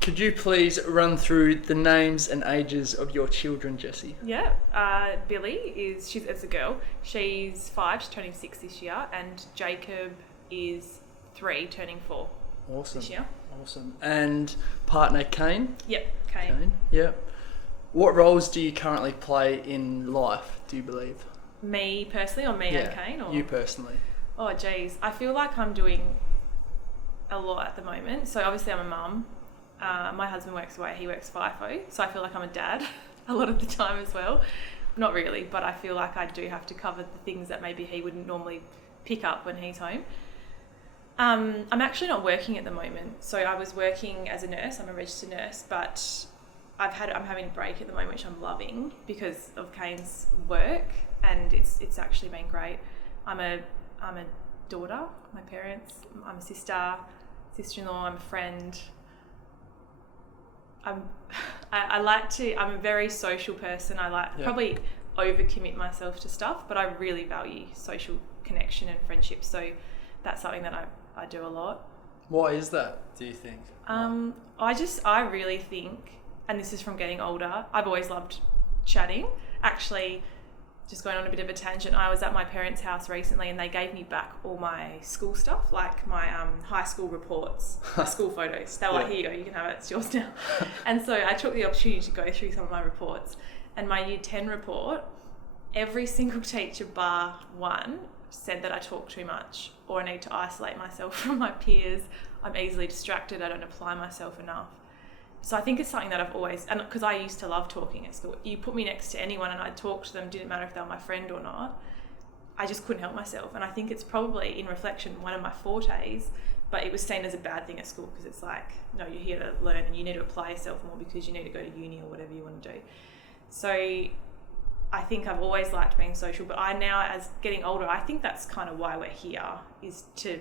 Could you please run through the names and ages of your children, Jessie? Yeah, Billy it's a girl. She's 5, she's turning 6 this year, and Jacob is 3, turning 4 Awesome. this year. Awesome. And partner Kane? Yep, Kane. Yep. What roles do you currently play in life, do you believe? Me personally, or me and Kane? Or? You personally. Oh, geez. I feel like I'm doing a lot at the moment. So obviously I'm a mum. My husband works away, he works FIFO, so I feel like I'm a dad a lot of the time as well. Not really, but I feel like I do have to cover the things that maybe he wouldn't normally pick up when he's home. I'm actually not working at the moment. So I was working as a nurse, I'm a registered nurse, but I'm having a break at the moment, which I'm loving because of Kane's work, and it's actually been great. I'm a daughter, my parents, I'm a sister-in-law, I'm a friend. I'm a very social person. Probably overcommit myself to stuff, but I really value social connection and friendship. So that's something that I do a lot. Why is that, do you think? I really think, and this is from getting older, I've always loved chatting. Actually, just going on a bit of a tangent, I was at my parents' house recently and they gave me back all my school stuff, like my high school reports, my school photos. They were like, here you go, you can have it, it's yours now. And so I took the opportunity to go through some of my reports. And my Year 10 report, every single teacher bar one said that I talk too much, or I need to isolate myself from my peers, I'm easily distracted, I don't apply myself enough. So I think it's something that I've always, and because I used to love talking at school, you put me next to anyone and I'd talk to them, didn't matter if they were my friend or not. I just couldn't help myself. And I think it's probably, in reflection, one of my fortes, but it was seen as a bad thing at school because it's like, no, you're here to learn and you need to apply yourself more because you need to go to uni or whatever you want to do. So I think I've always liked being social, but I now, as getting older, I think that's kind of why we're here, is to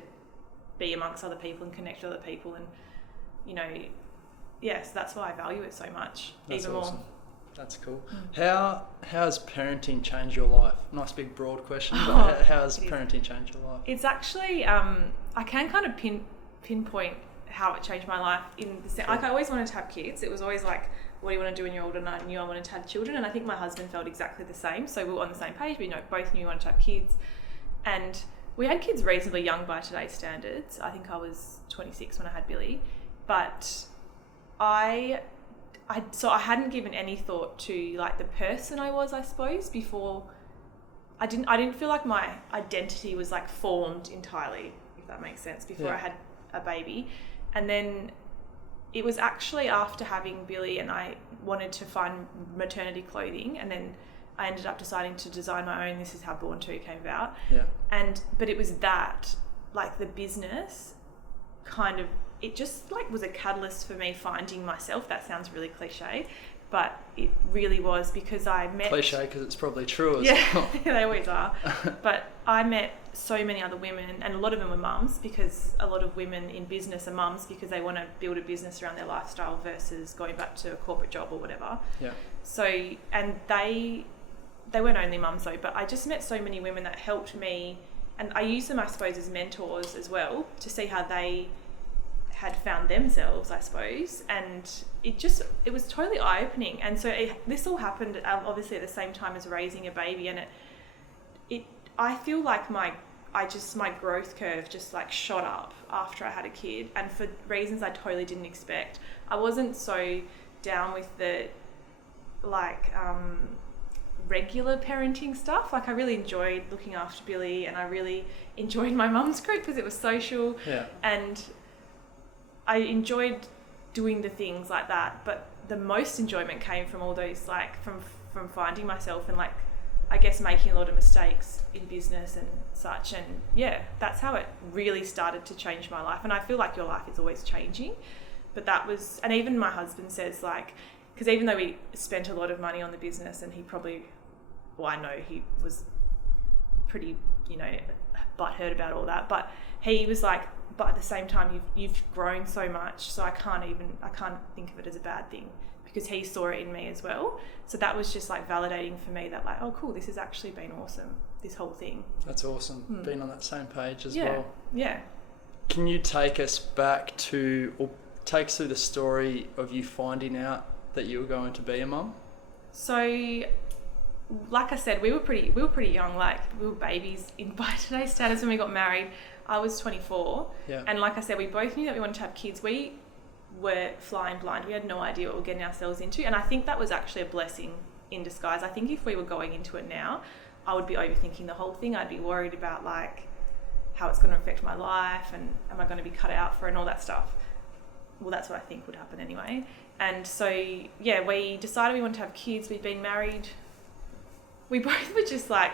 be amongst other people and connect with other people. And, you know, yes, that's why I value it so much. That's even awesome. more. That's cool. How has parenting changed your life? Nice big broad question, but how has parenting changed your life? It's actually, I can kind of pinpoint how it changed my life in the sense, like I always wanted to have kids. It was always like, what do you want to do when you're older? And I knew I wanted to have children, and I think my husband felt exactly the same. So we were on the same page. We both knew we wanted to have kids, and we had kids reasonably young by today's standards. I think I was 26 when I had Billy, but I hadn't given any thought to like the person I was, I suppose, before. I didn't feel like my identity was like formed entirely, if that makes sense, before I had a baby. And then it was actually after having Billy, and I wanted to find maternity clothing, and then I ended up deciding to design my own. This is how Borne Too came about. Yeah. But it was that, like the business kind of, it just like was a catalyst for me finding myself. That sounds really cliche, but it really was, because I met... Cliche because it's probably true as well. Yeah, they always are. But I met so many other women, and a lot of them were mums, because a lot of women in business are mums because they want to build a business around their lifestyle versus going back to a corporate job or whatever. Yeah. So, and they weren't only mums though, but I just met so many women that helped me, and I use them, I suppose, as mentors as well, to see how they had found themselves, I suppose. And it was totally eye-opening. And so this all happened obviously at the same time as raising a baby, and I feel like my growth curve just like shot up after I had a kid, and for reasons I totally didn't expect. I wasn't so down with the like regular parenting stuff. Like I really enjoyed looking after Billy, and I really enjoyed my mum's group because it was social. Yeah. And I enjoyed doing the things like that, but the most enjoyment came from all those, like from finding myself and like, I guess, making a lot of mistakes in business and such. And yeah, that's how it really started to change my life. And I feel like your life is always changing, but that was, and even my husband says, like, because even though we spent a lot of money on the business, and he probably, well, I know he was pretty, butthurt about all that, but he was like, but at the same time, you've grown so much, so I can't think of it as a bad thing, because he saw it in me as well. So that was just like validating for me that, like, oh cool, this has actually been awesome, this whole thing. That's awesome. Being on that same page as well. Yeah. Can you take us back to, or take us through the story of you finding out that you were going to be a mum. So, like I said, we were pretty young. Like, we were babies by today's standards when we got married. I was 24. Yeah. And like I said, we both knew that we wanted to have kids. We were flying blind. We had no idea what we were getting ourselves into. And I think that was actually a blessing in disguise. I think if we were going into it now, I would be overthinking the whole thing. I'd be worried about like how it's going to affect my life and am I going to be cut out for it and all that stuff. Well, that's what I think would happen anyway. And so, yeah, we decided we wanted to have kids. We'd been married. We both were just like,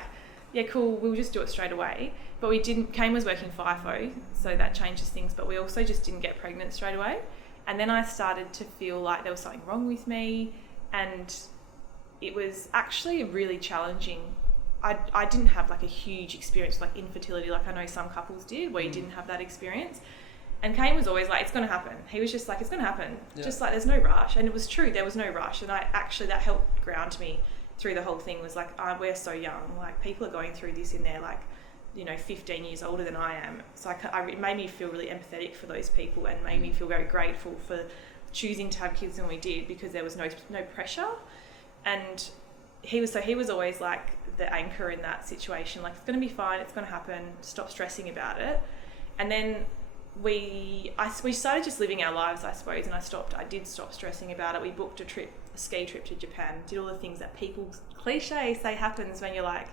yeah, cool, we'll just do it straight away. But we didn't, Kane was working FIFO, so that changes things, but we also just didn't get pregnant straight away. And then I started to feel like there was something wrong with me, and it was actually really challenging. I didn't have like a huge experience like infertility like I know some couples did where you didn't have that experience. And Kane was always like, it's going to happen. He was just like, it's going to happen. Yeah. Just like, there's no rush. And it was true, there was no rush. And that helped ground me through the whole thing. Was like, we're so young. Like, people are going through this in their 15 years older than I am. So it made me feel really empathetic for those people and made me feel very grateful for choosing to have kids when we did, because there was no pressure. And he was always like the anchor in that situation. Like, it's going to be fine. It's going to happen. Stop stressing about it. And then we started just living our lives, I suppose, and I did stop stressing about it. We booked a ski trip to Japan, did all the things that people cliche say happens when you're like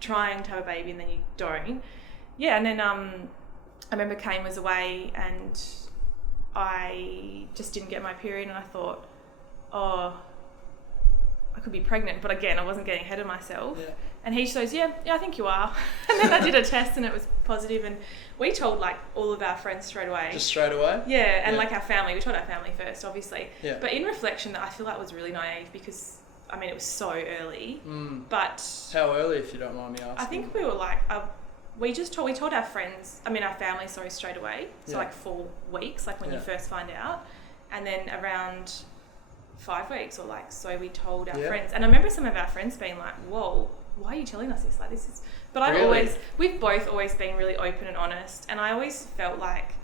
trying to have a baby and then you don't. Yeah, and then I remember Kane was away and I just didn't get my period, and I thought, oh, I could be pregnant. But again, I wasn't getting ahead of myself. Yeah. And he goes, yeah, I think you are. And then I did a test and it was positive, and we told like all of our friends straight away. Just straight away? Yeah, and like our family. We told our family first, obviously. Yeah. But in reflection, I feel that was really naive because, I mean, it was so early. But how early, if you don't mind me asking? I think we were like, we told our friends, our family, straight away. So like 4 weeks, like when you first find out. And then around 5 weeks or like, so we told our friends. And I remember some of our friends being like, whoa, why are you telling us this? Like, this is... But we've both always been really open and honest. And I always felt like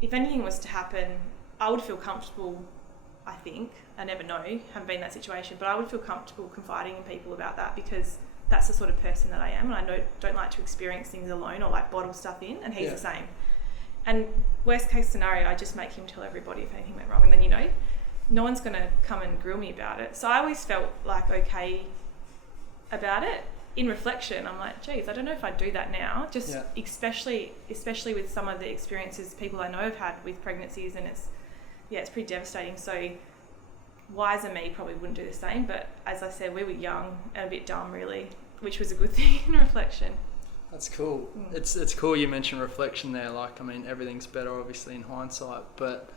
if anything was to happen, I would feel comfortable, I think. I never know, haven't been in that situation, but I would feel comfortable confiding in people about that, because that's the sort of person that I am. And I don't like to experience things alone or like bottle stuff in, and he's the same. And worst case scenario, I just make him tell everybody if anything went wrong. And then, no one's going to come and grill me about it. So I always felt like okay about it. In reflection, I'm like, geez, I don't know if I'd do that now. Just especially with some of the experiences people I know have had with pregnancies, and it's pretty devastating. So wiser me probably wouldn't do the same. But as I said, we were young and a bit dumb, really, which was a good thing in reflection. That's cool. It's cool you mentioned reflection there. Like, everything's better obviously in hindsight, but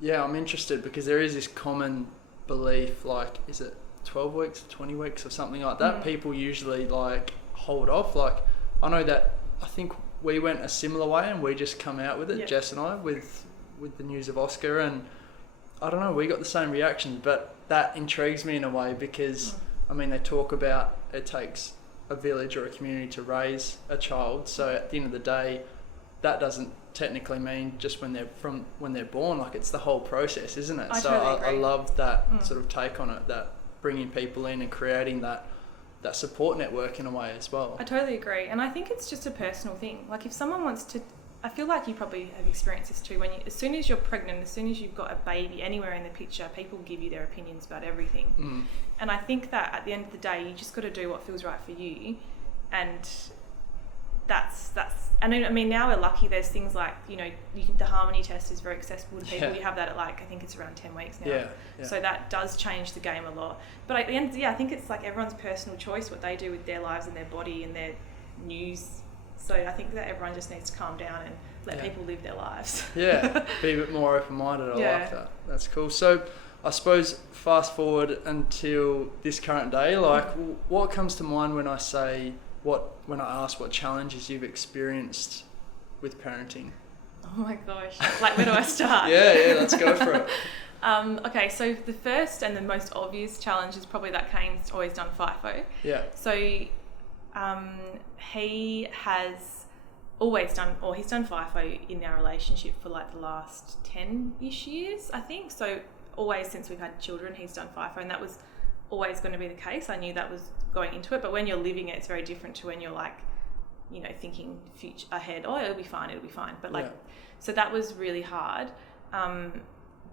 yeah, I'm interested because there is this common belief, like, is it 12 weeks, 20 weeks or something like that? People usually like hold off. Like, I know that I think we went a similar way and we just come out with it, Jess and I, with the news of Oscar, and I don't know, we got the same reactions, but that intrigues me in a way because they talk about it takes a village or a community to raise a child, so at the end of the day that doesn't technically mean just when they're born. Like, it's the whole process, isn't it? I love that sort of take on it, that bringing people in and creating that support network in a way as well. I totally agree, and I think it's just a personal thing. Like, if someone wants to, I feel like you probably have experienced this too, as soon as you're pregnant, as soon as you've got a baby, anywhere in the picture, people give you their opinions about everything. And I think that at the end of the day, you just got to do what feels right for you, and that's and now we're lucky. There's things like, the Harmony test is very accessible to people. You have that at I think it's around 10 weeks now. So that does change the game a lot. But at the end, I think it's like everyone's personal choice what they do with their lives and their body and their news. So I think that everyone just needs to calm down and let people live their lives. Be a bit more open-minded. I like that. That's cool. So I suppose fast forward until this current day, like what comes to mind when I ask what challenges you've experienced with parenting? Oh my gosh. Like, where do I start? Let's go for it. Okay, so the first and the most obvious challenge is probably that Kane's always done FIFO. So he has always done, or he's done FIFO in our relationship for like the last 10-ish years, I think. So always since we've had children, he's done FIFO, and that was always going to be the case. I knew that was going into it, but when you're living it, it's very different to when you're like, you know, thinking future ahead. Oh, it'll be fine. But like, so that was really hard.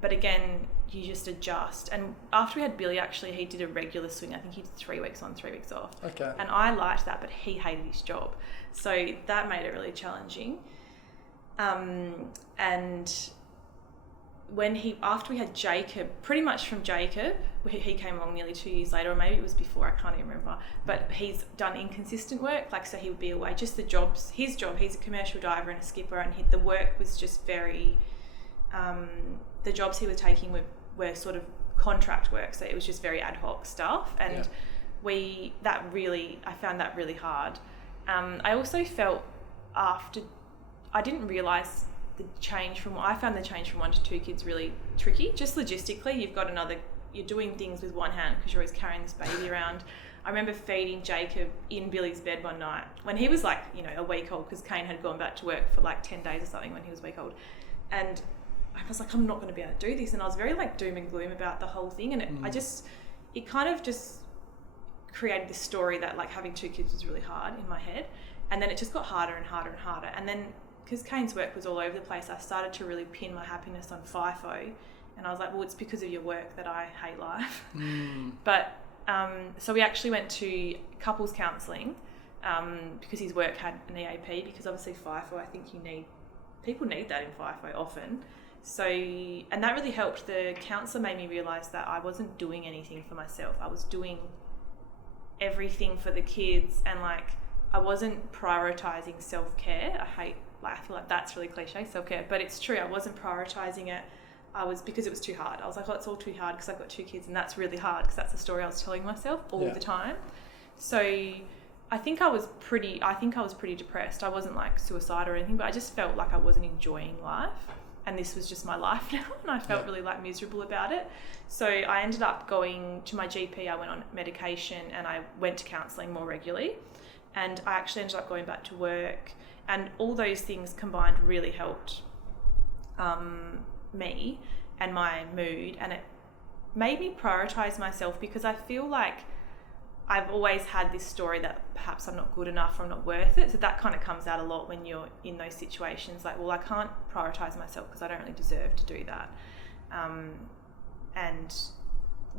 But again, you just adjust. And after we had Billy, actually, he did a regular swing. I think he did 3 weeks on, 3 weeks off. Okay. And I liked that, but he hated his job. So that made it really challenging. And after we had Jacob, pretty much from Jacob, he came along nearly 2 years later, or maybe it was before, I can't even remember. But he's done inconsistent work, like, so he would be away. Just his job, he's a commercial diver and a skipper, and the work was just very, the jobs he was taking were sort of contract work, so it was just very ad hoc stuff, and I found that really hard. I also felt I didn't realise I found the change from 1 to 2 kids really tricky. Just logistically, you're doing things with one hand because you're always carrying this baby around. I remember feeding Jacob in Billy's bed one night when he was like, you know, a week old, because Kane had gone back to work for like 10 days or something when he was a week old. And I was like, I'm not going to be able to do this. And I was very like doom and gloom about the whole thing. And it kind of just created this story that like having 2 kids was really hard in my head. And then it just got harder and harder and harder. And then because Kane's work was all over the place, I started to really pin my happiness on FIFO. And I was like, well, it's because of your work that I hate life. But so we actually went to couples counselling because his work had an EAP, because obviously FIFO, I think people need that in FIFO often. So, and that really helped. The counsellor made me realise that I wasn't doing anything for myself. I was doing everything for the kids, and like I wasn't prioritising self-care. I feel like that's really cliche, self-care, but it's true. I wasn't prioritising it. Because it was too hard. I was like, oh, it's all too hard because I've got 2 kids, and that's really hard because that's the story I was telling myself all the time. So I think I was pretty depressed. I wasn't like suicidal or anything, but I just felt like I wasn't enjoying life, and this was just my life now, and I felt really like miserable about it. So I ended up going to my GP. I went on medication and I went to counselling more regularly, and I actually ended up going back to work, and all those things combined really helped me and my mood, and it made me prioritise myself, because I feel like I've always had this story that perhaps I'm not good enough or I'm not worth it. So that kind of comes out a lot when you're in those situations, like, well, I can't prioritise myself because I don't really deserve to do that. And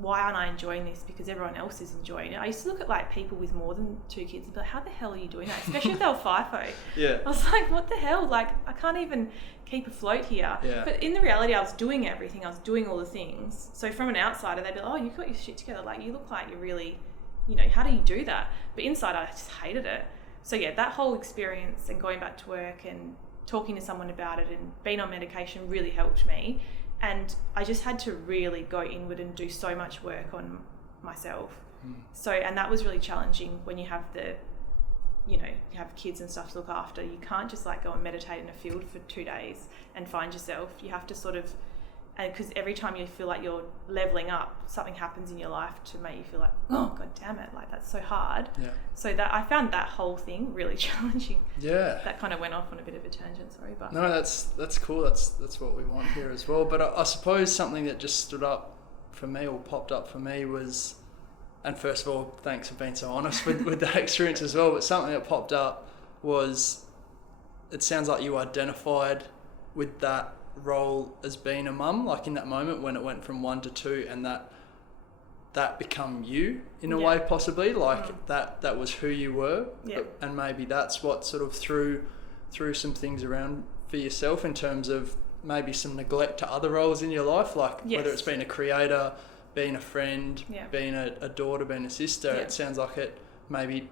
why aren't I enjoying this? Because everyone else is enjoying it. I used to look at like people with more than 2 kids and be like, how the hell are you doing that? Especially if they were FIFO. I was like, what the hell? Like, I can't even keep afloat here. But in the reality, I was doing everything. I was doing all the things. So from an outsider, they'd be like, oh, you've got your shit together. Like, you look like you're really, you know, how do you do that? But inside, I just hated it. So yeah, that whole experience and going back to work and talking to someone about it and being on medication really helped me. And I just had to really go inward and do so much work on myself. So, and that was really challenging when you have you have kids and stuff to look after. You can't just like go and meditate in a field for 2 days and find yourself. You have to sort of, and because every time you feel like you're leveling up, something happens in your life to make you feel like, oh, God damn it, like that's so hard. So that I found that whole thing really challenging. That kind of went off on a bit of a tangent, sorry. But no, that's cool. That's what we want here as well. But I suppose something that just stood up for me or popped up for me was, and first of all, thanks for being so honest with that experience as well, but something that popped up was, it sounds like you identified with that role as being a mum, like in that moment when it went from 1 to 2, and that become you in a way, possibly, like that was who you were. And maybe that's what sort of threw some things around for yourself in terms of maybe some neglect to other roles in your life, like whether it's being a creator, being a friend, being a daughter, being a sister. It sounds like it maybe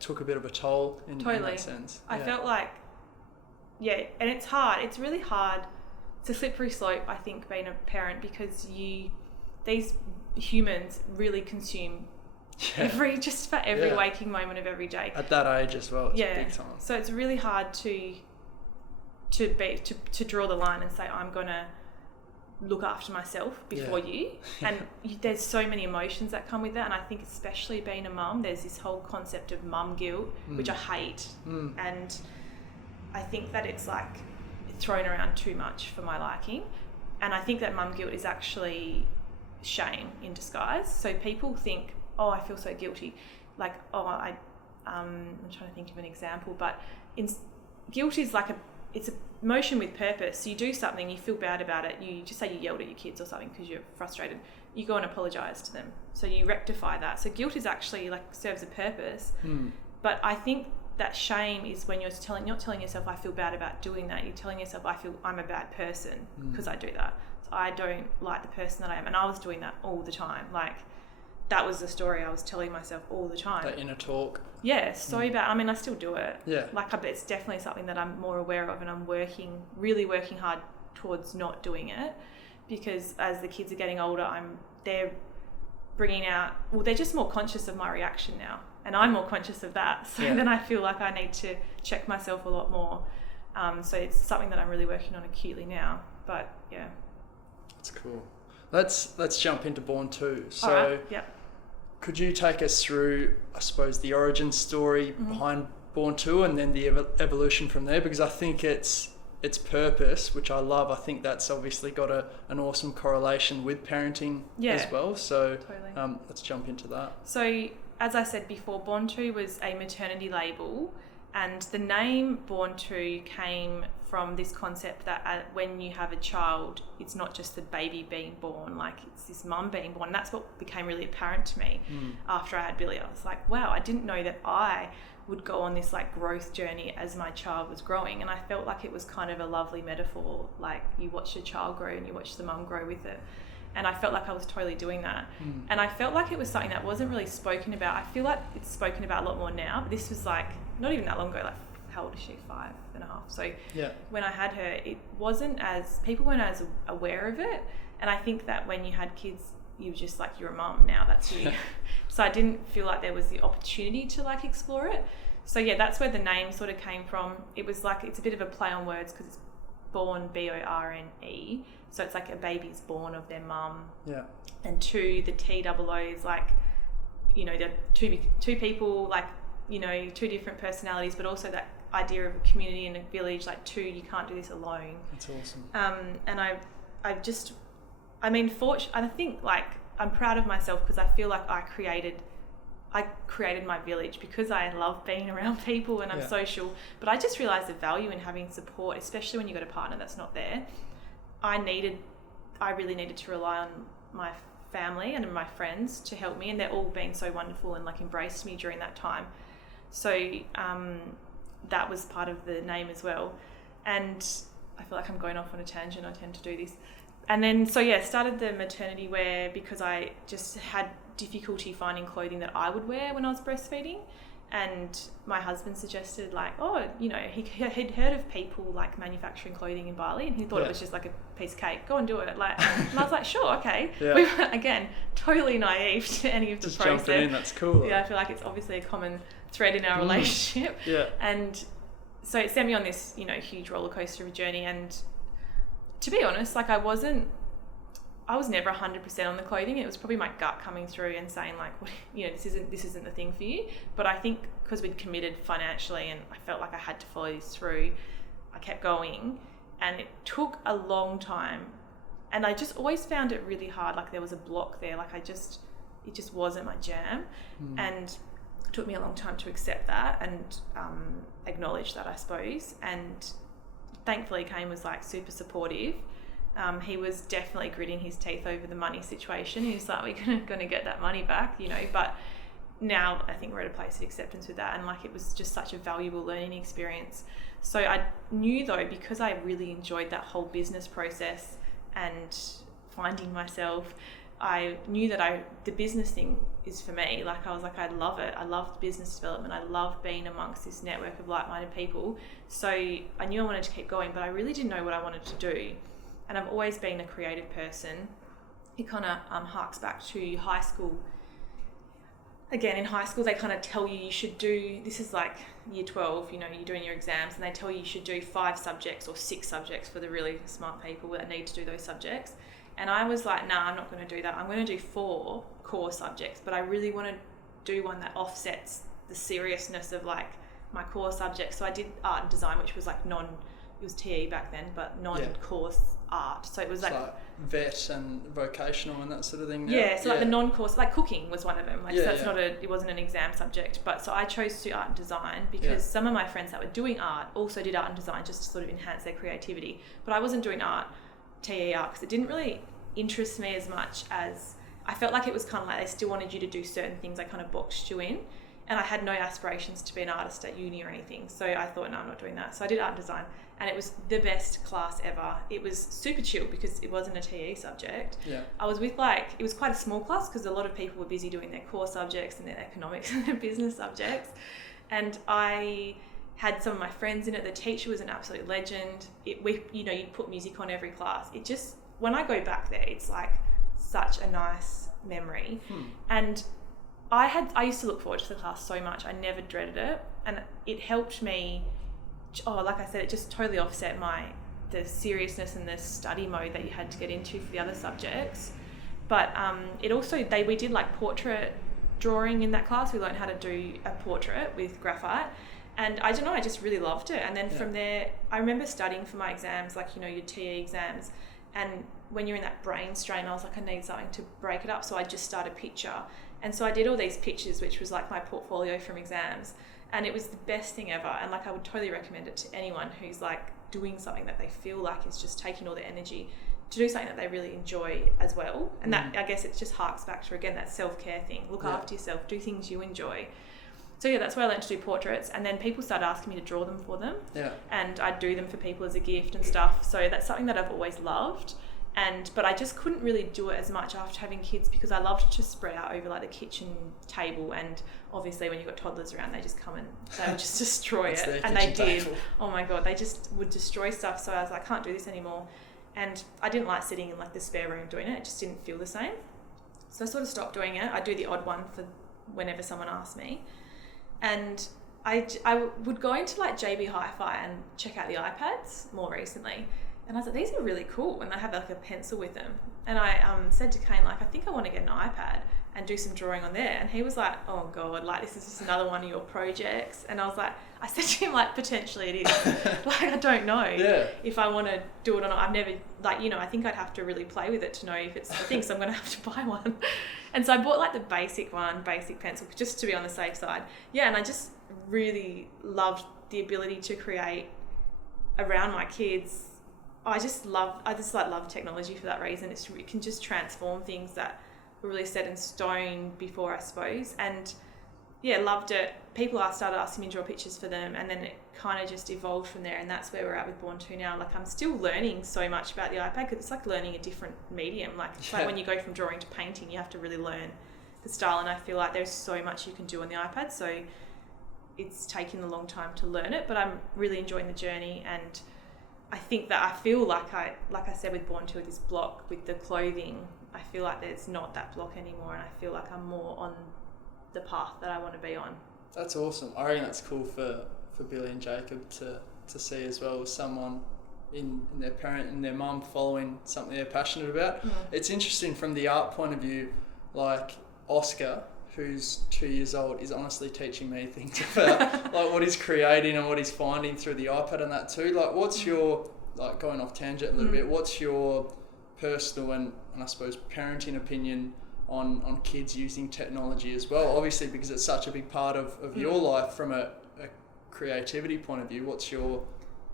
took a bit of a toll in that sense. I felt like, and it's hard. It's really hard. It's a slippery slope, I think, being a parent, because these humans really consume every waking moment of every day. At that age as well, it's big time. So it's really hard to draw the line and say, I'm gonna look after myself before you. And there's so many emotions that come with that, and I think especially being a mum, there's this whole concept of mum guilt, which I hate. And I think that it's like thrown around too much for my liking. And I think that mum guilt is actually shame in disguise. So people think, oh, I feel so guilty. Like, I'm trying to think of an example, but guilt is like it's a emotion with purpose. So you do something, you feel bad about it. You just say you yelled at your kids or something because you're frustrated. You go and apologise to them. So you rectify that. So guilt is actually like serves a purpose. But I think that shame is when you're not telling yourself I feel bad about doing that. You're telling yourself I feel I'm a bad person because I do that. So I don't like the person that I am. And I was doing that all the time. Like, that was the story I was telling myself all the time. That inner talk. Yeah, so bad. I mean, I still do it. Yeah. Like, it's definitely something that I'm more aware of, and I'm really working hard towards not doing it, because as the kids are getting older, they're bringing out, well, they're just more conscious of my reaction now, and I'm more conscious of that. So then I feel like I need to check myself a lot more. So it's something that I'm really working on acutely now. But yeah. That's cool. Let's jump into Borne Too. So. All right. Yeah. Could you take us through, I suppose, the origin story behind Borne Too, and then the evolution from there? Because I think its purpose, which I love, I think that's obviously got an awesome correlation with parenting as well. So totally. Let's jump into that. So as I said before, Borne Too was a maternity label, and the name Borne Too came from this concept that when you have a child, it's not just the baby being born, like it's this mum being born. And that's what became really apparent to me after I had Billy. I was like, wow, I didn't know that I would go on this like growth journey as my child was growing. And I felt like it was kind of a lovely metaphor, like you watch your child grow and you watch the mum grow with it. And I felt like I was totally doing that. And I felt like it was something that wasn't really spoken about. I feel like it's spoken about a lot more now, but this was like not even that long ago. Like, how old is she? 5.5. So when I had her, people weren't as aware of it. And I think that when you had kids, you were just like, you're a mum now, that's you. So I didn't feel like there was the opportunity to like explore it. So yeah, that's where the name sort of came from. It was like, it's a bit of a play on words because it's born, B-O-R-N-E. So it's like a baby's born of their mum. Yeah. And two, the T-double-O is like, you know, they're two people, like, you know, two different personalities, but also that idea of a community and a village, like you can't do this alone. That's awesome. And I think like I'm proud of myself because I feel like I created my village because I love being around people and I'm social, but I just realized the value in having support, especially when you've got a partner that's not there. I really needed to rely on my family and my friends to help me, and they're all been so wonderful and like embraced me during that time. So that was part of the name as well. And I feel like I'm going off on a tangent. I tend to do this. And then, started the maternity wear because I just had difficulty finding clothing that I would wear when I was breastfeeding. And my husband suggested like, he'd heard of people like manufacturing clothing in Bali, and he thought it was just like a piece of cake. Go and do it. Like, and I was like, sure, okay. Yeah. We were, again, totally naive to any of the just process. Jumping in, that's cool. Yeah, I feel like it's obviously a common thread in our relationship. Yeah. And so it sent me on this, huge roller coaster of a journey. And to be honest, like I was never 100% on the clothing. It was probably my gut coming through and saying like, this isn't the thing for you. But I think because we'd committed financially and I felt like I had to follow this through, I kept going, and it took a long time. And I just always found it really hard. Like there was a block there. Like it just wasn't my jam. And it took me a long time to accept that and acknowledge that, I suppose. And thankfully Kane was like super supportive. He was definitely gritting his teeth over the money situation. He was like, we're going to get that money back, but now I think we're at a place of acceptance with that. And like, it was just such a valuable learning experience. So I knew though, because I really enjoyed that whole business process and finding myself, I knew that the business thing is for me. Like I was like, I love it. I love business development. I love being amongst this network of like-minded people. So I knew I wanted to keep going, but I really didn't know what I wanted to do. And I've always been a creative person. It kind of harks back to high school. Again, in high school, they kind of tell you should do, this is like year 12, you're doing your exams, and they tell you should do 5 subjects or 6 subjects for the really smart people that need to do those subjects. And I was like, nah, I'm not going to do that. I'm going to do 4 core subjects, but I really want to do one that offsets the seriousness of like my core subjects. So I did art and design, which was like it was TE back then, but non-course art. So it was like vet and vocational and that sort of thing. Yeah, so like the non-course, like cooking was one of them. Like so that's not it wasn't an exam subject. But so I chose to do art and design because some of my friends that were doing art also did art and design just to sort of enhance their creativity. But I wasn't doing TE art, because it didn't really interest me as much as I felt like it was kind of like they still wanted you to do certain things. They kind of boxed you in. And I had no aspirations to be an artist at uni or anything. So I thought, no, I'm not doing that. So I did art and design, and it was the best class ever. It was super chill because it wasn't a TE subject. Yeah. I was with it was quite a small class because a lot of people were busy doing their core subjects and their economics and their business subjects. And I had some of my friends in it. The teacher was an absolute legend. You'd put music on every class. It just, when I go back there, it's like such a nice memory. And I used to look forward to the class so much. I never dreaded it, and it helped me. Like I said, it just totally offset the seriousness and the study mode that you had to get into for the other subjects. But it also we did like portrait drawing in that class. We learned how to do a portrait with graphite, and I don't know, I just really loved it. And then from there, I remember studying for my exams, like your TE exams, and when you're in that brain strain, I was like, I need something to break it up, so I just started picture. And so I did all these pictures, which was like my portfolio from exams. And it was the best thing ever. And like I would totally recommend it to anyone who's like doing something that they feel like is just taking all their energy to do something that they really enjoy as well. And that, I guess it just harks back to, again, that self-care thing. Look after yourself, do things you enjoy. So that's where I learned to do portraits. And then people started asking me to draw them for them. Yeah. And I'd do them for people as a gift and stuff. So that's something that I've always loved. But I just couldn't really do it as much after having kids because I loved to spread out over like the kitchen table, and obviously when you've got toddlers around, they just come and they would just destroy it. And they did. Oh my God, they just would destroy stuff. So I was like, I can't do this anymore. And I didn't like sitting in like the spare room doing it. It just didn't feel the same. So I sort of stopped doing it. I do the odd one for whenever someone asks me. And I would go into like JB Hi-Fi and check out the iPads more recently. And I was like, these are really cool. And I have like a pencil with them. And I said to Kane, like, I think I want to get an iPad and do some drawing on there. And he was like, oh God, like this is just another one of your projects. And I was like, I said to him, like, potentially it is. Like, I don't know if I want to do it or not. I've never, like, I think I'd have to really play with it to know if it's the thing. So I'm going to have to buy one. And so I bought like the basic pencil, just to be on the safe side. Yeah. And I just really loved the ability to create around my kids. I just love technology for that reason. It can just transform things that were really set in stone before, I suppose. And yeah, loved it. People started asking me to draw pictures for them, and then it kind of just evolved from there. And that's where we're at with Borne Too now. Like, I'm still learning so much about the iPad because it's like learning a different medium. Like, it's like when you go from drawing to painting, you have to really learn the style. And I feel like there's so much you can do on the iPad. So it's taken a long time to learn it, but I'm really enjoying the journey. And I think that I feel like I said with Borne Too, this block with the clothing, I feel like there's not that block anymore, and I feel like I'm more on the path that I want to be on. That's awesome. I reckon that's cool for Billy and Jacob to see as well, as someone in their parent and their mum following something they're passionate about. It's interesting from the art point of view, like Oscar, who's 2 years old, is honestly teaching me things about like what he's creating and what he's finding through the iPad and that too. Like, what's your, like, going off tangent a little bit, what's your personal and I suppose parenting opinion on kids using technology as well? Obviously, because it's such a big part of your life from a creativity point of view. What's your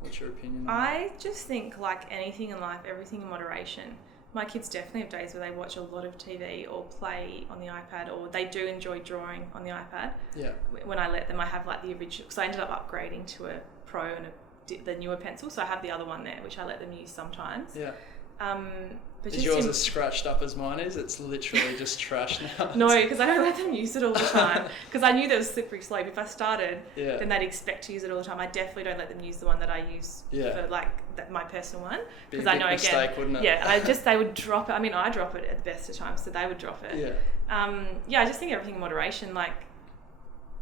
opinion on that? I just think, like anything in life, everything in moderation. My kids definitely have days where they watch a lot of TV or play on the iPad, or they do enjoy drawing on the iPad. Yeah. When I let them, I have like the original, because I ended up upgrading to a Pro and the newer pencil, so I have the other one there, which I let them use sometimes. Yeah. But is yours as scratched up as mine is? It's literally just trash now. No, because I don't let them use it all the time. Because I knew there was slippery slope. If I started, then they'd expect to use it all the time. I definitely don't let them use the one that I use for like my personal one. Because I know mistake, wouldn't it? Yeah, they would drop it. I mean, I drop it at the best of times, so they would drop it. Yeah. I just think everything in moderation. Like,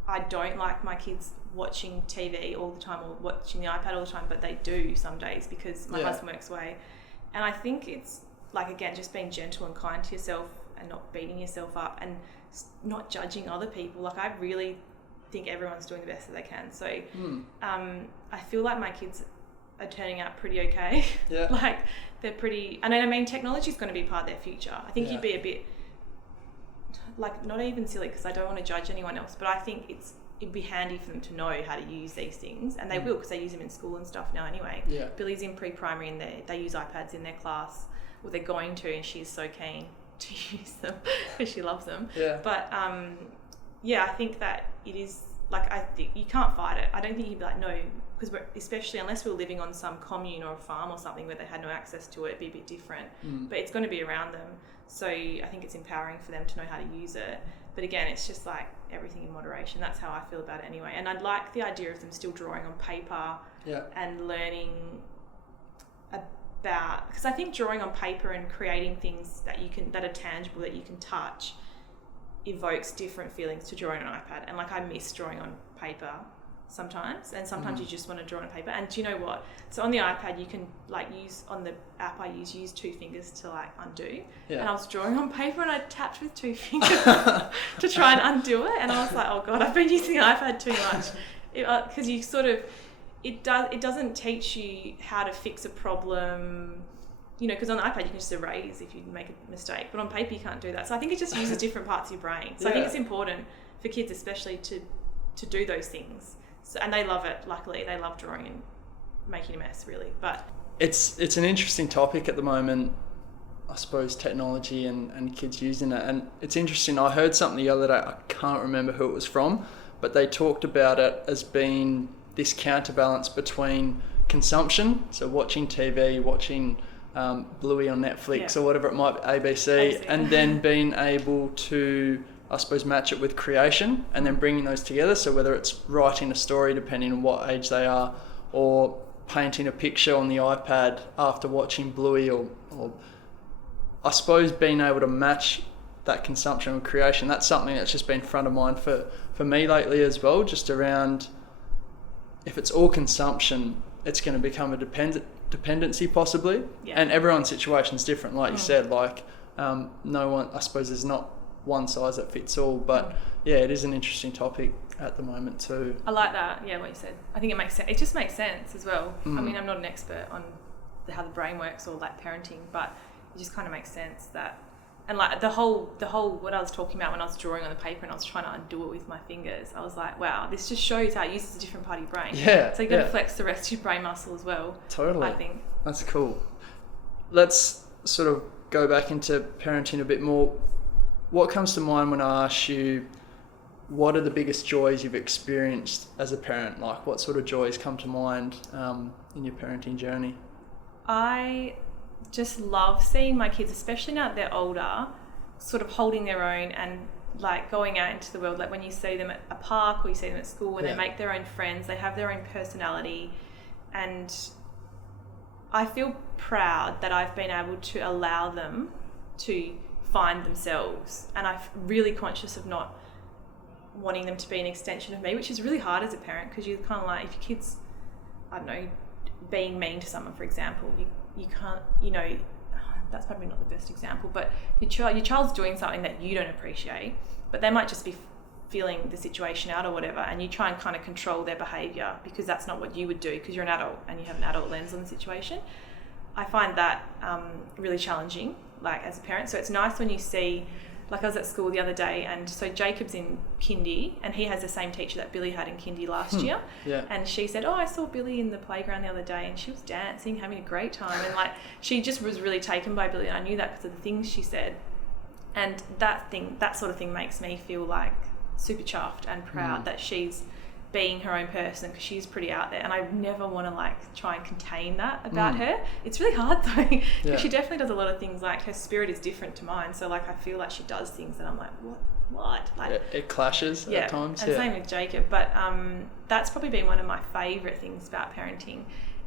I don't like my kids watching TV all the time or watching the iPad all the time, but they do some days because my husband works away. And I think it's, like, again, just being gentle and kind to yourself and not beating yourself up and not judging other people. Like, I really think everyone's doing the best that they can. So I feel like my kids are turning out pretty okay. Yeah. Like they're pretty, and I mean, technology is going to be part of their future. I think you'd be a bit, like, not even silly because I don't want to judge anyone else, but I think it'd be handy for them to know how to use these things, and they will, because they use them in school and stuff now anyway. Yeah. Billy's in pre-primary and they use iPads in their class, or they're going to, and she's so keen to use them because she loves them. Yeah. But I think that it is, like, I think you can't fight it. I don't think you'd be like, no, because especially unless we're living on some commune or a farm or something where they had no access to it, it'd be a bit different. But it's going to be around them. So I think it's empowering for them to know how to use it. But again, it's just like everything in moderation. That's how I feel about it anyway. And I'd like the idea of them still drawing on paper and learning about, because I think drawing on paper and creating things that are tangible, that you can touch, evokes different feelings to drawing on an iPad. And like, I miss drawing on paper sometimes, and sometimes you just want to draw on paper. And do you know what? So on the iPad, you can like use, on the app I use 2 fingers to like undo. And I was drawing on paper and I tapped with 2 fingers to try and undo it. And I was like, oh God, I've been using the iPad too much. Because you sort of, it doesn't teach you how to fix a problem, you know, because on the iPad you can just erase if you make a mistake, but on paper you can't do that. So I think it just uses different parts of your brain. So I think it's important for kids especially to do those things. So, and they love it, luckily. They love drawing and making a mess, really. But it's an interesting topic at the moment, I suppose, technology and kids using it. And it's interesting, I heard something the other day, I can't remember who it was from, but they talked about it as being this counterbalance between consumption, so watching TV, watching Bluey on Netflix or whatever it might be, ABC, and then being able to, I suppose, match it with creation and then bringing those together. So whether it's writing a story, depending on what age they are, or painting a picture on the iPad after watching Bluey, or I suppose being able to match that consumption with creation, that's something that's just been front of mind for me lately as well, just around, if it's all consumption, it's going to become a dependency possibly. And everyone's situation is different, like you said, like no one, I suppose there's not one size that fits all, but it is an interesting topic at the moment too. I like that, what you said. I think it makes sense. It just makes sense as well. I mean, I'm not an expert on how the brain works or like parenting, but it just kind of makes sense that, and like the whole what I was talking about when I was drawing on the paper and I was trying to undo it with my fingers, I was like, wow, this just shows how it uses a different part of your brain. So you've got to flex the rest of your brain muscle as well. Totally. I think. That's cool. Let's sort of go back into parenting a bit more. What comes to mind when I ask you, what are the biggest joys you've experienced as a parent? Like, what sort of joys come to mind in your parenting journey? I just love seeing my kids, especially now that they're older, sort of holding their own and like going out into the world. Like when you see them at a park or you see them at school, when they make their own friends, they have their own personality, and I feel proud that I've been able to allow them to find themselves, and I'm really conscious of not wanting them to be an extension of me, which is really hard as a parent, because you're kind of like, if your kids, I don't know, being mean to someone, for example, you can't, you know, that's probably not the best example, but your child's doing something that you don't appreciate, but they might just be feeling the situation out or whatever, and you try and kind of control their behaviour because that's not what you would do because you're an adult and you have an adult lens on the situation. I find that really challenging, like as a parent. So it's nice when you see, like I was at school the other day, and so Jacob's in kindy, and he has the same teacher that Billy had in kindy last year. And she said, oh, I saw Billy in the playground the other day and she was dancing, having a great time, and like she just was really taken by Billy, and I knew that because of the things she said. And that sort of thing makes me feel like super chuffed and proud that she's being her own person, because she's pretty out there, and I never want to like try and contain that about her. It's really hard though, because she definitely does a lot of things, like her spirit is different to mine, so like I feel like she does things that I'm like, what? Like it clashes at times. And same with Jacob, but that's probably been one of my favourite things about parenting,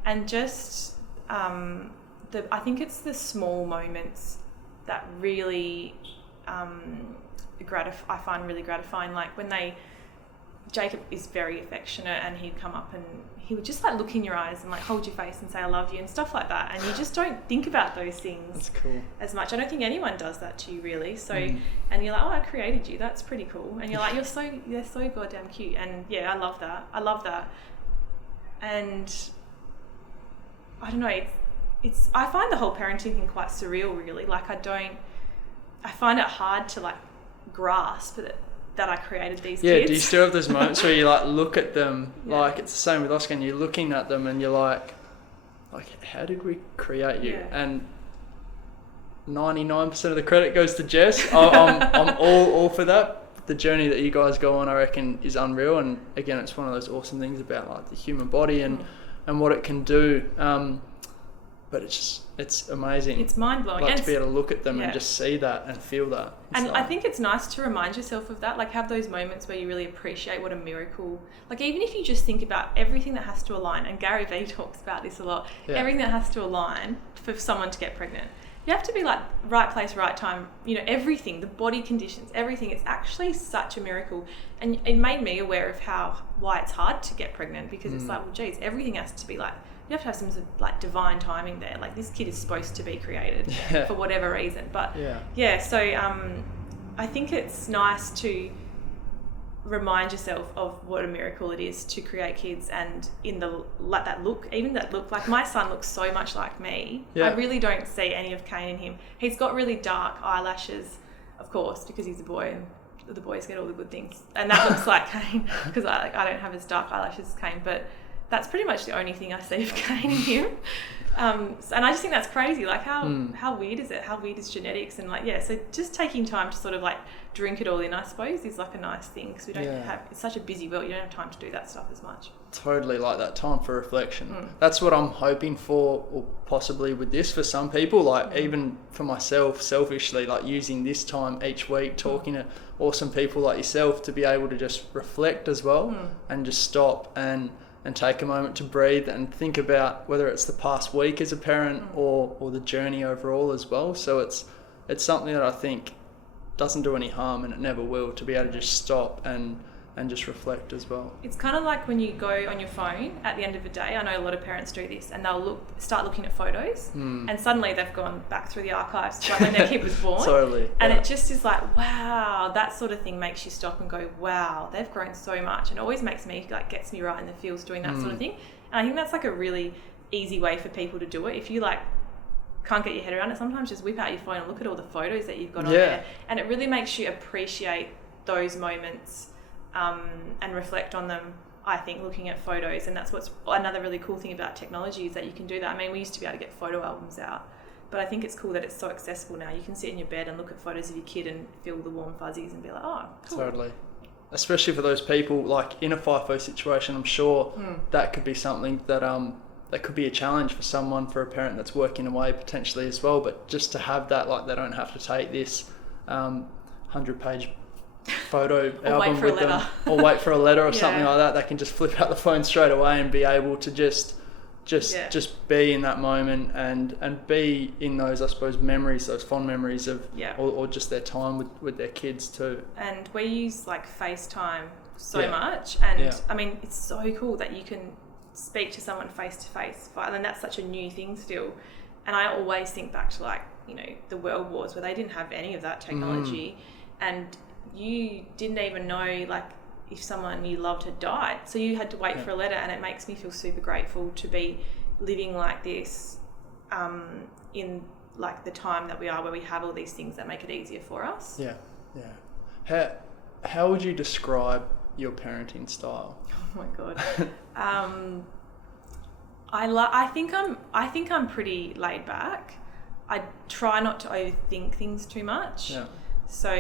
and just I think it's the small moments that really I find really gratifying, like when they Jacob is very affectionate, and he'd come up and he would just like look in your eyes and like hold your face and say I love you and stuff like that, and you just don't think about those things. That's cool. As much. I don't think anyone does that to you really. So and you're like, oh, I created you, that's pretty cool, and you're like, they're so goddamn cute. And yeah, I love that. And I don't know, it's I find the whole parenting thing quite surreal really. Like I find it hard to like grasp that I created these kids. Do you still have those moments where you like look at them, like it's the same with Oscar, and you're looking at them and you're like how did we create you? And 99% of the credit goes to Jess. I'm all for that. The journey that you guys go on, I reckon, is unreal, and again, it's one of those awesome things about like the human body and what it can do. But it's amazing. It's mind-blowing. Like to be able to look at them and just see that and feel that. And I think it's nice to remind yourself of that, like have those moments where you really appreciate what a miracle, like even if you just think about everything that has to align, and Gary Vee talks about this a lot, everything that has to align for someone to get pregnant. You have to be like right place, right time, you know, everything, the body conditions, everything. It's actually such a miracle. And it made me aware of why it's hard to get pregnant, because it's like, well, geez, everything has to be like, you have to have some sort of like divine timing there. Like this kid is supposed to be created for whatever reason. But so I think it's nice to remind yourself of what a miracle it is to create kids, and in the like that look, like my son looks so much like me. I really don't see any of Kane in him. He's got really dark eyelashes, of course, because he's a boy and the boys get all the good things, and that looks like Kane because I don't have as dark eyelashes as Kane, but that's pretty much the only thing I see of Kane in him. And I just think that's crazy. Like how weird is it? How weird is genetics? And like, so just taking time to sort of like drink it all in, I suppose, is like a nice thing, because we don't it's such a busy world. You don't have time to do that stuff as much. Totally, like that time for reflection. That's what I'm hoping for, or possibly with this for some people, like even for myself, selfishly, like using this time each week, talking to awesome people like yourself, to be able to just reflect as well and just stop and take a moment to breathe and think about whether it's the past week as a parent or the journey overall as well. So it's something that I think doesn't do any harm, and it never will, to be able to just stop and just reflect as well. It's kind of like when you go on your phone at the end of the day. I know a lot of parents do this, and they'll start looking at photos and suddenly they've gone back through the archives like when their kid was born. Totally. And it just is like, wow, that sort of thing makes you stop and go, wow, they've grown so much. And it always makes me, like, gets me right in the feels doing that sort of thing. And I think that's like a really easy way for people to do it. If you like can't get your head around it, sometimes just whip out your phone and look at all the photos that you've got on there, and it really makes you appreciate those moments and reflect on them. I think looking at photos, and that's what's another really cool thing about technology, is that you can do that. I mean, we used to be able to get photo albums out, but I think it's cool that it's so accessible now. You can sit in your bed and look at photos of your kid and feel the warm fuzzies and be like, oh, cool. Totally. Especially for those people like in a FIFO situation, I'm sure that could be something that that could be a challenge for someone, for a parent that's working away potentially as well. But just to have that, like, they don't have to take this 100-page photo album with them, or wait for a letter or something like that. They can just flip out the phone straight away and be able to just be in that moment and be in those, I suppose, memories, those fond memories of or just their time with their kids too. And we use like FaceTime so much, and I mean, it's so cool that you can speak to someone face to face, and that's such a new thing still. And I always think back to, like, you know, the world wars where they didn't have any of that technology, and you didn't even know, like, if someone you loved had died, so you had to wait for a letter. And it makes me feel super grateful to be living like this in like the time that we are, where we have all these things that make it easier for us. How would you describe your parenting style? Oh my god. I think I'm pretty laid back. I try not to overthink things too much. So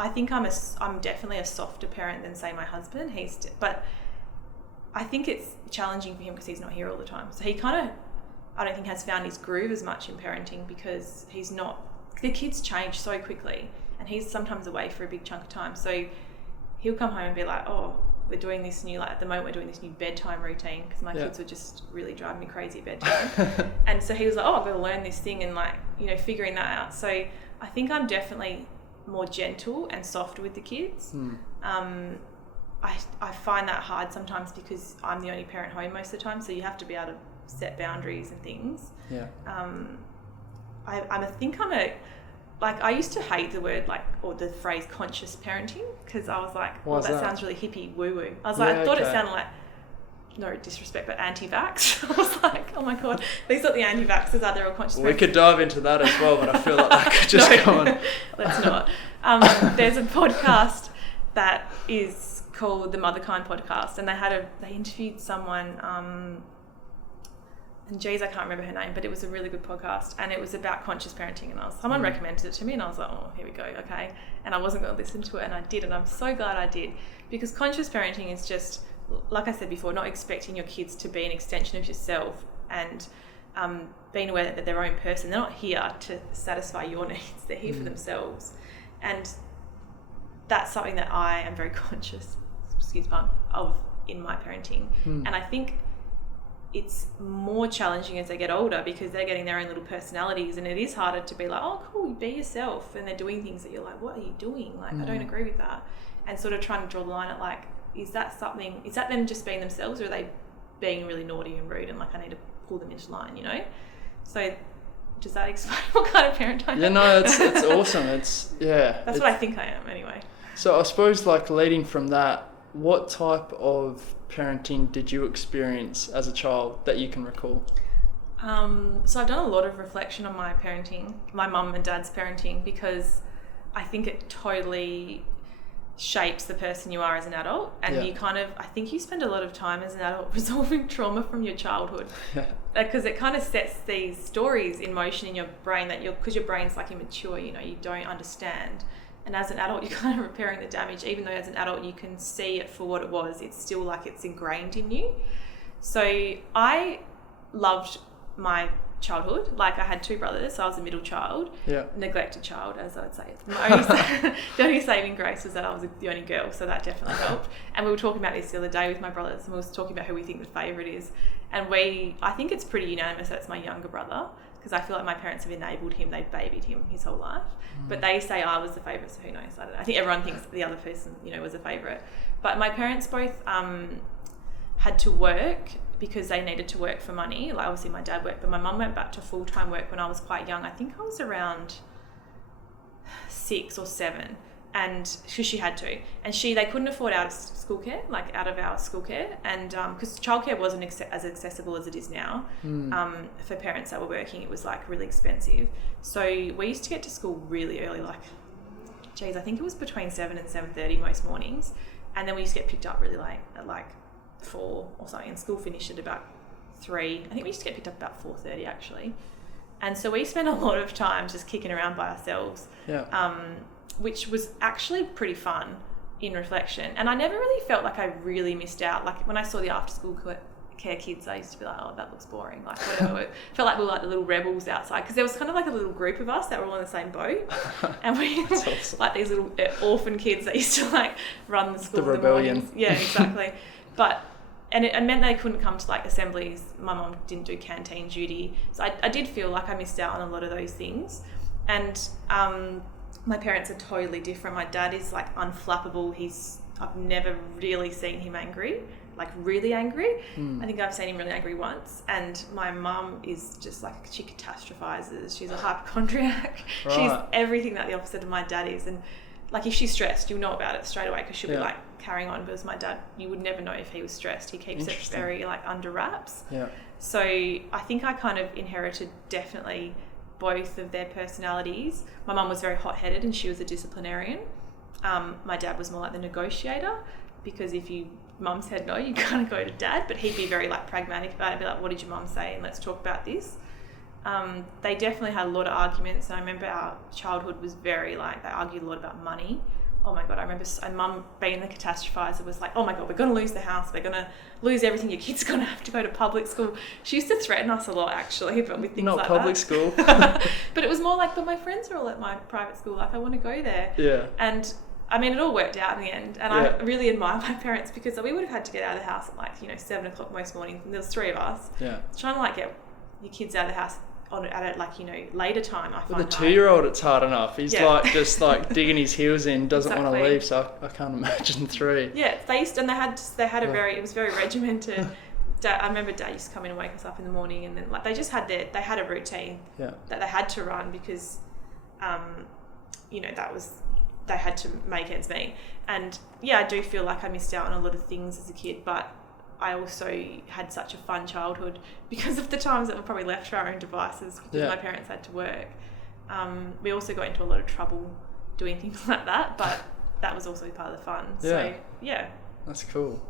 I think I'm definitely a softer parent than, say, my husband. But I think it's challenging for him because he's not here all the time. So he kind of, I don't think, has found his groove as much in parenting, because the kids change so quickly, and he's sometimes away for a big chunk of time. So he'll come home and be like, oh, we're doing this new, like at the moment we're doing this new bedtime routine, because my kids were just really driving me crazy at bedtime. And so he was like, oh, I've got to learn this thing, and, like, you know, figuring that out. So I think I'm definitely more gentle and softer with the kids. I find that hard sometimes because I'm the only parent home most of the time, so you have to be able to set boundaries and things. Yeah. I used to hate the word or the phrase conscious parenting because I was like, that sounds really hippie woo-woo. I was I thought it sounded like, no disrespect, but anti-vax. I was like, oh my God, these are the anti-vaxxers, are they all conscious parenting? We could dive into that as well, but I feel like that could just go on. Let's not. There's a podcast that is called the Motherkind podcast, and they interviewed someone, and geez, I can't remember her name, but it was a really good podcast, and it was about conscious parenting, and someone recommended it to me, and I was like, oh, here we go, okay, and I wasn't going to listen to it, and I did, and I'm so glad I did, because conscious parenting is just, like I said before, not expecting your kids to be an extension of yourself, and being aware that they're their own person. They're not here to satisfy your needs, they're here for themselves, and that's something that I am very conscious, of in my parenting, and I think it's more challenging as they get older because they're getting their own little personalities, and it is harder to be like, oh cool, be yourself, and they're doing things that you're like, what are you doing? Like I don't agree with that, and sort of trying to draw the line at like, is that them just being themselves, or are they being really naughty and rude, and like I need to pull them into line, you know? So does that explain what kind of parent I am? Yeah, no, it's awesome. That's what I think I am anyway. So I suppose like leading from that, what type of parenting did you experience as a child that you can recall? So I've done a lot of reflection on my parenting, my mum and dad's parenting, because I think it totally shapes the person you are as an adult, and I think you spend a lot of time as an adult resolving trauma from your childhood, because it kind of sets these stories in motion in your brain because your brain's like immature, you know, you don't understand. And as an adult, you're kind of repairing the damage, even though as an adult you can see it for what it was. It's still like it's ingrained in you. So I loved my childhood. Like I had two brothers, so I was a middle child, neglected child, as I would say. The only saving grace was that I was the only girl, so that definitely helped. And we were talking about this the other day with my brothers, and we were talking about who we think the favourite is. And I think it's pretty unanimous that it's my younger brother, because I feel like my parents have enabled him, they've babied him his whole life. But they say I was the favourite, so who knows? I don't know. I think everyone thinks the other person, you know, was a favourite. But my parents both had to work because they needed to work for money. Like obviously my dad worked, but my mum went back to full-time work when I was quite young. I think I was around 6 or 7. And because she had to, and they couldn't afford out of school care, and because childcare wasn't as accessible as it is now, for parents that were working, it was like really expensive. So we used to get to school really early, like, I think it was between 7 and 7:30 most mornings, and then we used to get picked up really late at like 4 or something, and school finished at about 3. I think we used to get picked up about 4:30 actually, and so we spent a lot of time just kicking around by ourselves. Which was actually pretty fun in reflection. And I never really felt like I really missed out. Like when I saw the after school care kids, I used to be like, oh, that looks boring. Like whatever. It felt like we were like the little rebels outside, because there was kind of like a little group of us that were all in the same boat. And we were awesome. Like these little orphan kids that used to like run the school. The rebellion. In the mornings. Yeah, exactly. And it meant they couldn't come to like assemblies. My mum didn't do canteen duty. So I did feel like I missed out on a lot of those things. And my parents are totally different. My dad is like unflappable. I've never really seen him angry, like really angry. I think I've seen him really angry once. And my mum is just like, she catastrophizes. She's a hypochondriac. Right. She's everything that the opposite of my dad is. And like if she's stressed, you'll know about it straight away, because she'll be like carrying on. Because my dad, you would never know if he was stressed. He keeps it very like under wraps. Yeah. So I think I kind of inherited definitely both of their personalities. My mum was very hot-headed and she was a disciplinarian. My dad was more like the negotiator, because if mum said no, you kind of go to dad, but he'd be very like pragmatic about it, be like, what did your mum say, and let's talk about this. They definitely had a lot of arguments, and I remember our childhood was very like, they argued a lot about money. Oh my God, I remember mum being the catastrophizer, was like, oh my God, we're going to lose the house, we're going to lose everything, your kid's going to have to go to public school. She used to threaten us a lot actually, but with things like that. Not public school. But it was more like, but my friends are all at my private school, like I want to go there. Yeah. And I mean, it all worked out in the end, and I really admire my parents, because we would have had to get out of the house at like, 7 o'clock most mornings, and there was 3 of us. Yeah. Trying to like get your kids out of the house at it, like, you know, later time, I find with a 2-year-old it's hard enough. He's like just like digging his heels in, doesn't want to leave, so I can't imagine 3. Yeah, they had a very, it was very regimented. Dad, I remember Dad used to come in and wake us up in the morning, and then like they just had they had a routine that they had to run because you know, they had to make ends meet. And yeah, I do feel like I missed out on a lot of things as a kid, but I also had such a fun childhood because of the times that we probably left to our own devices because my parents had to work. We also got into a lot of trouble doing things like that, but that was also part of the fun. So yeah. That's cool.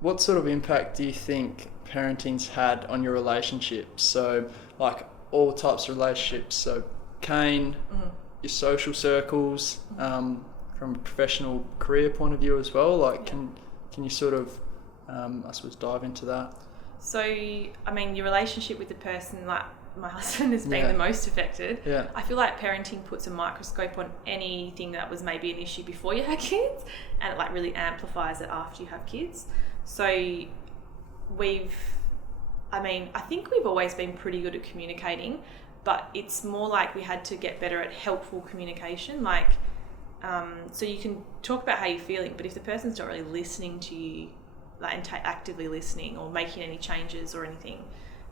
What sort of impact do you think parenting's had on your relationships? So like all types of relationships. So Kane, your social circles, from a professional career point of view as well. Like can you sort of I suppose dive into that? So, I mean, your relationship with the person, like my husband, has been the most affected. Yeah. I feel like parenting puts a microscope on anything that was maybe an issue before you had kids, and it like really amplifies it after you have kids. So I think we've always been pretty good at communicating, but it's more like we had to get better at helpful communication. Like, so you can talk about how you're feeling, but if the person's not really listening to you, like, and actively listening or making any changes or anything,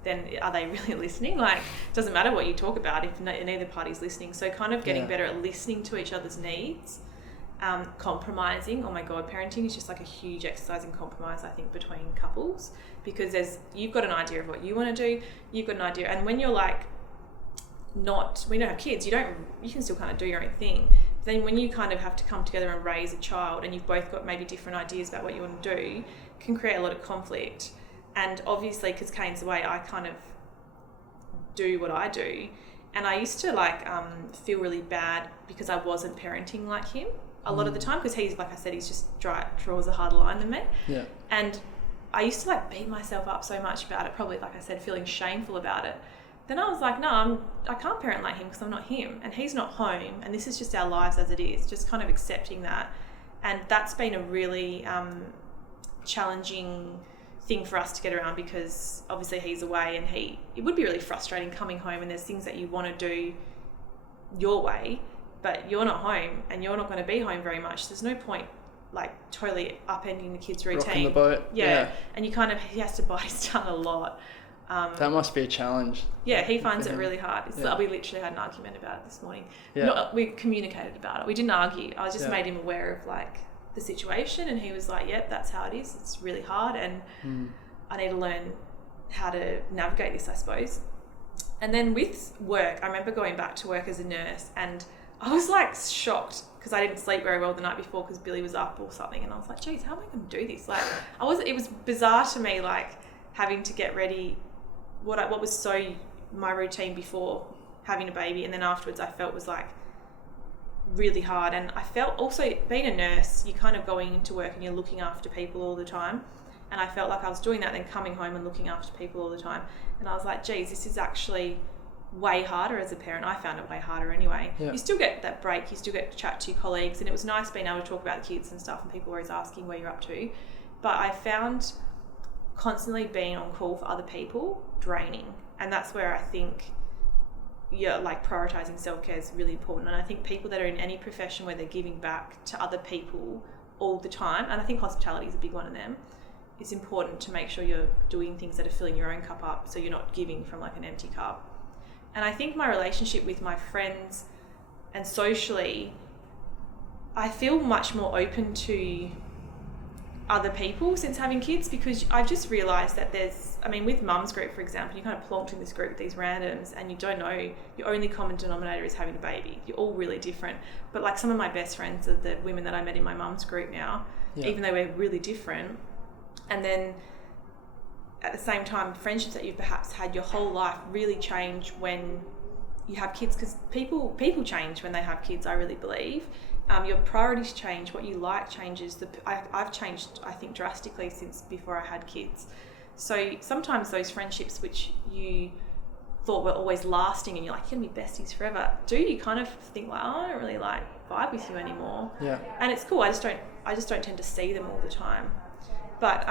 then are they really listening? Like, it doesn't matter what you talk about if neither party's listening. So kind of getting better at listening to each other's needs, compromising. Oh my God, parenting is just like a huge exercise in compromise, I think, between couples, because you've got an idea of what you want to do, you've got an idea, and when you're like, when you don't have kids, you can still kind of do your own thing. Then when you kind of have to come together and raise a child, and you've both got maybe different ideas about what you want to do, can create a lot of conflict. And obviously, because Kane's away, I kind of do what I do, and I used to feel really bad because I wasn't parenting like him a lot of the time, because he's, like I said, he's just draws a harder line than me. Yeah. And I used to like beat myself up so much about it, probably, like I said, feeling shameful about it. Then I was like, no, I can't parent like him because I'm not him, and he's not home, and this is just our lives as it is, just kind of accepting that. And that's been a really challenging thing for us to get around, because obviously he's away, and it would be really frustrating coming home and there's things that you want to do your way, but you're not home and you're not going to be home very much. There's no point like totally upending the kid's routine. Rocking the boat. Yeah. And he has to bite his tongue a lot. That must be a challenge. Yeah, he finds it really hard. We literally had an argument about it this morning. Yeah. We communicated about it. We didn't argue. I just made him aware of like the situation, and he was like, yep, that's how it is. It's really hard, and I need to learn how to navigate this, I suppose. And then with work, I remember going back to work as a nurse, and I was like shocked because I didn't sleep very well the night before because Billy was up or something, and I was like, geez, how am I going to do this? Like, it was bizarre to me, like having to get ready. What was so my routine before having a baby, and then afterwards I felt was like really hard. And I felt also, being a nurse, you're kind of going into work and you're looking after people all the time, and I felt like I was doing that, then coming home and looking after people all the time, and I was like, geez, this is actually way harder as a parent. I found it way harder anyway. You still get that break, you still get to chat to your colleagues, and it was nice being able to talk about the kids and stuff, and people were always asking where you're up to, but I found constantly being on call for other people draining, and that's where I think like prioritizing self-care is really important. And I think people that are in any profession where they're giving back to other people all the time, and I think hospitality is a big one of them, it's important to make sure you're doing things that are filling your own cup up, so you're not giving from like an empty cup. And I think my relationship with my friends and socially, I feel much more open to other people since having kids, because I've just realised that with Mum's group, for example, you kind of plonked in this group with these randoms, and you don't know, your only common denominator is having a baby. You're all really different. But like some of my best friends are the women that I met in my mum's group now, even though we're really different. And then at the same time, friendships that you've perhaps had your whole life really change when you have kids, because people change when they have kids, I really believe. Your priorities change, what you like changes. I've changed, I think, drastically since before I had kids. So sometimes those friendships which you thought were always lasting, and you're like, you're going to be besties forever, you kind of think like, oh, I don't really like vibe with you anymore. Yeah. And it's cool. I just don't tend to see them all the time. But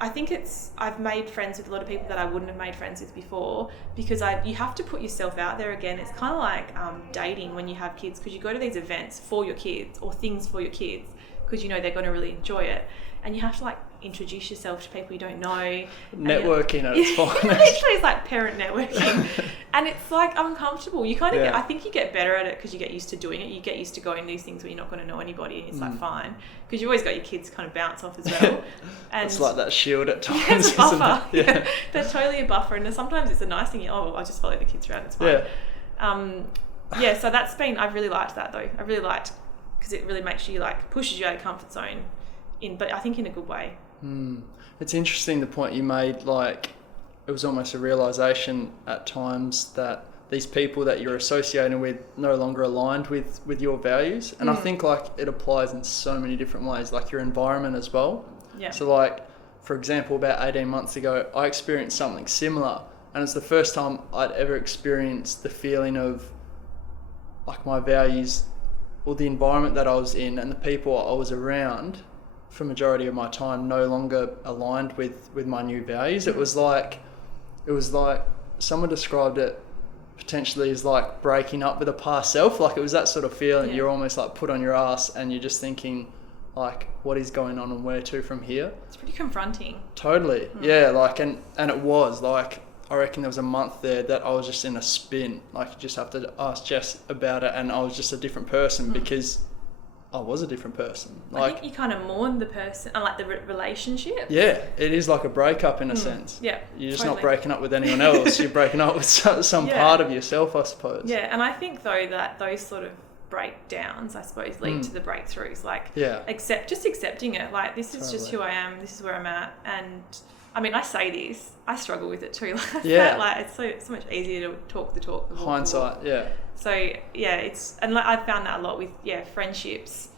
I think I've made friends with a lot of people that I wouldn't have made friends with before, because you have to put yourself out there again. It's kind of like dating when you have kids, because you go to these events for your kids or things for your kids because you know they're going to really enjoy it, and you have to like introduce yourself to people you don't know. Networking at its finest. Literally, it's like parent networking, and it's like uncomfortable. You kind of I think you get better at it because you get used to doing it. You get used to going to these things where you're not going to know anybody, and it's like fine, because you always got your kids kind of bounce off as well. And it's like that shield at times. Yeah, it's a buffer. Yeah. They're totally a buffer, and sometimes it's a nice thing. I'll just follow the kids around. It's fine. So that's been. I've really liked that though. I really liked because it really makes you like pushes you out of comfort zone, but I think in a good way. It's interesting the point you made, like it was almost a realization at times that these people that you're associating with no longer aligned with your values, and I think like it applies in so many different ways, like your environment as well. So like for example, about 18 months ago I experienced something similar, and it's the first time I'd ever experienced the feeling of like my values or the environment that I was in and the people I was around for majority of my time no longer aligned with my new values. It was like someone described it potentially as like breaking up with a past self. Like it was that sort of feeling. You're almost like put on your ass and you're just thinking like, what is going on and where to from here? It's pretty confronting. Totally. Yeah, like and it was like, I reckon there was a month there that I was just in a spin. Like you just have to ask Jess about it, and I was just a different person because I was a different person. Like, I think you kind of mourn the person and like the relationship. Yeah, it is like a breakup in a sense. Yeah, you're just not breaking up with anyone else. You're breaking up with some part of yourself, I suppose. Yeah, and I think though that those sort of breakdowns, I suppose, lead to the breakthroughs. Like, accepting it. Like, this is just who I am. This is where I'm at. And I mean, I say this, I struggle with it too. Like it's so much easier to talk the talk. Hindsight, yeah. So and like I've found that a lot with friendships.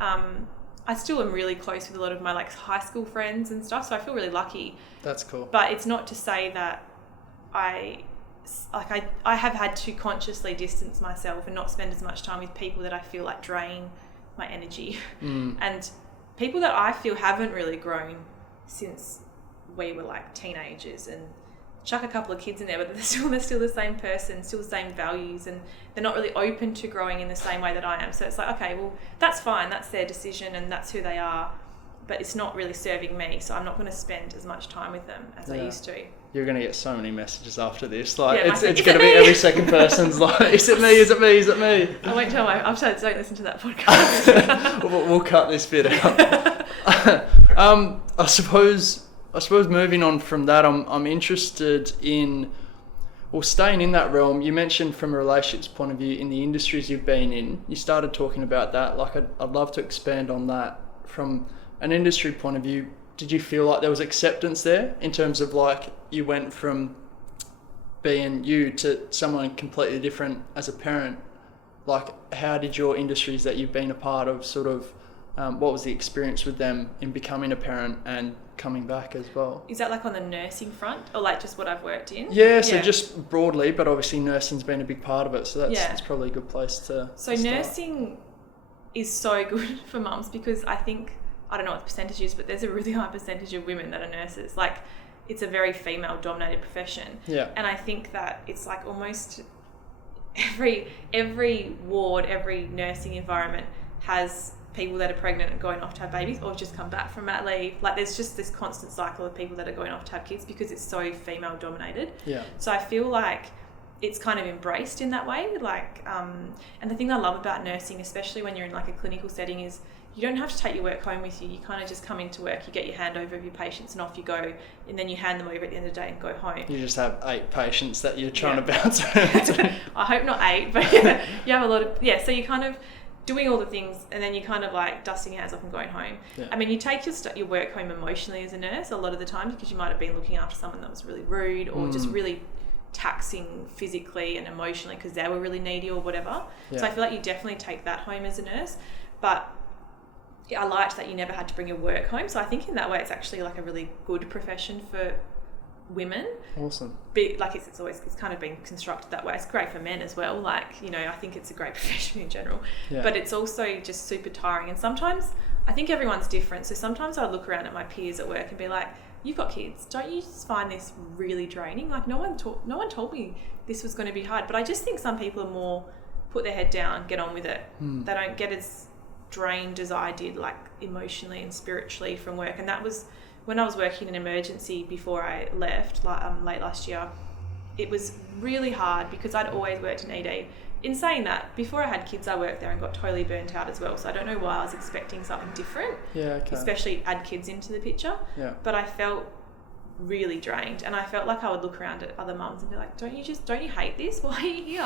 I still am really close with a lot of my like high school friends and stuff, so I feel really lucky. That's cool. But it's not to say that I have had to consciously distance myself and not spend as much time with people that I feel like drain my energy. And people that I feel haven't really grown since we were like teenagers, and chuck a couple of kids in there, but they're still the same person, still the same values, and they're not really open to growing in the same way that I am. So it's like, okay, well, that's fine, that's their decision and that's who they are, but it's not really serving me, so I'm not going to spend as much time with them as I used to. You're going to get so many messages after this. Like, it's going to be every second person's like, is it me, is it me, is it me? I won't tell I've said don't listen to that podcast. We'll cut this bit out. I suppose moving on from that, I'm interested in, well, staying in that realm. You mentioned from a relationships point of view in the industries you've been in, you started talking about that. Like I'd love to expand on that from an industry point of view. Did you feel like there was acceptance there in terms of like you went from being you to someone completely different as a parent? Like how did your industries that you've been a part of sort of, what was the experience with them in becoming a parent and coming back as well? Is that like on the nursing front or like just what I've worked in? Yeah, so just broadly, but obviously nursing's been a big part of it, so that's probably a good place to So nursing is so good for mums because I think, I don't know what the percentage is, but there's a really high percentage of women that are nurses. Like it's a very female dominated profession. Yeah. And I think that it's like almost every ward, every nursing environment has people that are pregnant and going off to have babies or just come back from mat leave. Like there's just this constant cycle of people that are going off to have kids because it's so female dominated. Yeah. So I feel like it's kind of embraced in that way. Like, and the thing I love about nursing, especially when you're in like a clinical setting, is you don't have to take your work home with you. You kind of just come into work, you get your handover of your patients and off you go, and then you hand them over at the end of the day and go home. You just have 8 patients that you're trying to bounce around. I hope not 8, but you have a lot of, so you kind of doing all the things and then you kind of like dusting your hands off and going home. Yeah. I mean, you take your work home emotionally as a nurse a lot of the time because you might have been looking after someone that was really rude or just really taxing physically and emotionally because they were really needy or whatever. Yeah. So I feel like you definitely take that home as a nurse, but I liked that you never had to bring your work home. So I think in that way it's actually like a really good profession for women. Awesome. But like it's kind of been constructed that way. It's great for men as well. Like, you know, I think it's a great profession in general. Yeah. But it's also just super tiring. And sometimes I think everyone's different. So sometimes I look around at my peers at work and be like, you've got kids. Don't you just find this really draining? Like no one told me this was going to be hard. But I just think some people are more put their head down, get on with it. They don't get as drained as I did, like emotionally and spiritually from work. And that was when I was working in emergency before I left, late last year. It was really hard because I'd always worked in ED. In saying that, before I had kids, I worked there and got totally burnt out as well. So I don't know why I was expecting something different. Yeah, okay. Especially add kids into the picture. Yeah. But I felt really drained, and I felt like I would look around at other mums and be like, don't you hate this? Why are you here?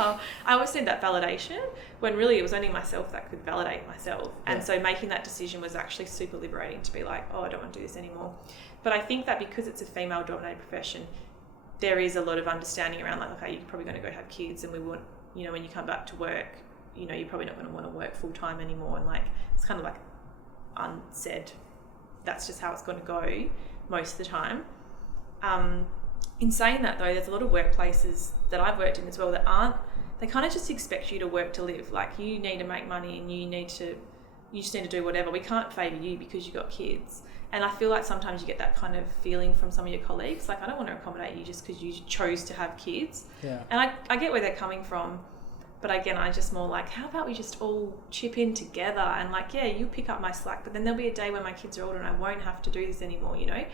I always need that validation, when really it was only myself that could validate myself. And so making that decision was actually super liberating to be like, oh, I don't want to do this anymore. But I think that because it's a female dominated profession, there is a lot of understanding around like, okay, you're probably going to go have kids, and we want, you know, when you come back to work, you know, you're probably not going to want to work full time anymore. And like, it's kind of like unsaid, that's just how it's going to go most of the time. In saying that though, there's a lot of workplaces that I've worked in as well that they kind of just expect you to work to live. Like, you need to make money and you just need to do whatever. We can't favour you because you've got kids. And I feel like sometimes you get that kind of feeling from some of your colleagues, like, I don't want to accommodate you just because you chose to have kids. Yeah. And I get where they're coming from, but again, I just more like, how about we just all chip in together and like, yeah, you pick up my slack, but then there'll be a day when my kids are older and I won't have to do this anymore, you know?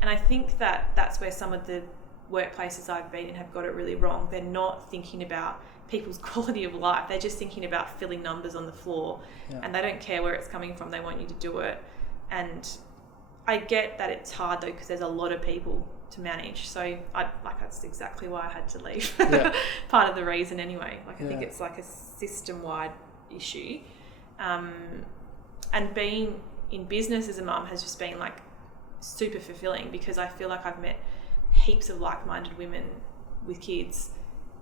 And I think that that's where some of the workplaces I've been in have got it really wrong. They're not thinking about people's quality of life. They're just thinking about filling numbers on the floor, and they don't care where it's coming from. They want you to do it. And I get that it's hard though, because there's a lot of people to manage. So that's exactly why I had to leave. Yeah. Part of the reason anyway. Like, I think it's like a system-wide issue. And being in business as a mum has just been like super fulfilling, because I feel like I've met heaps of like-minded women with kids,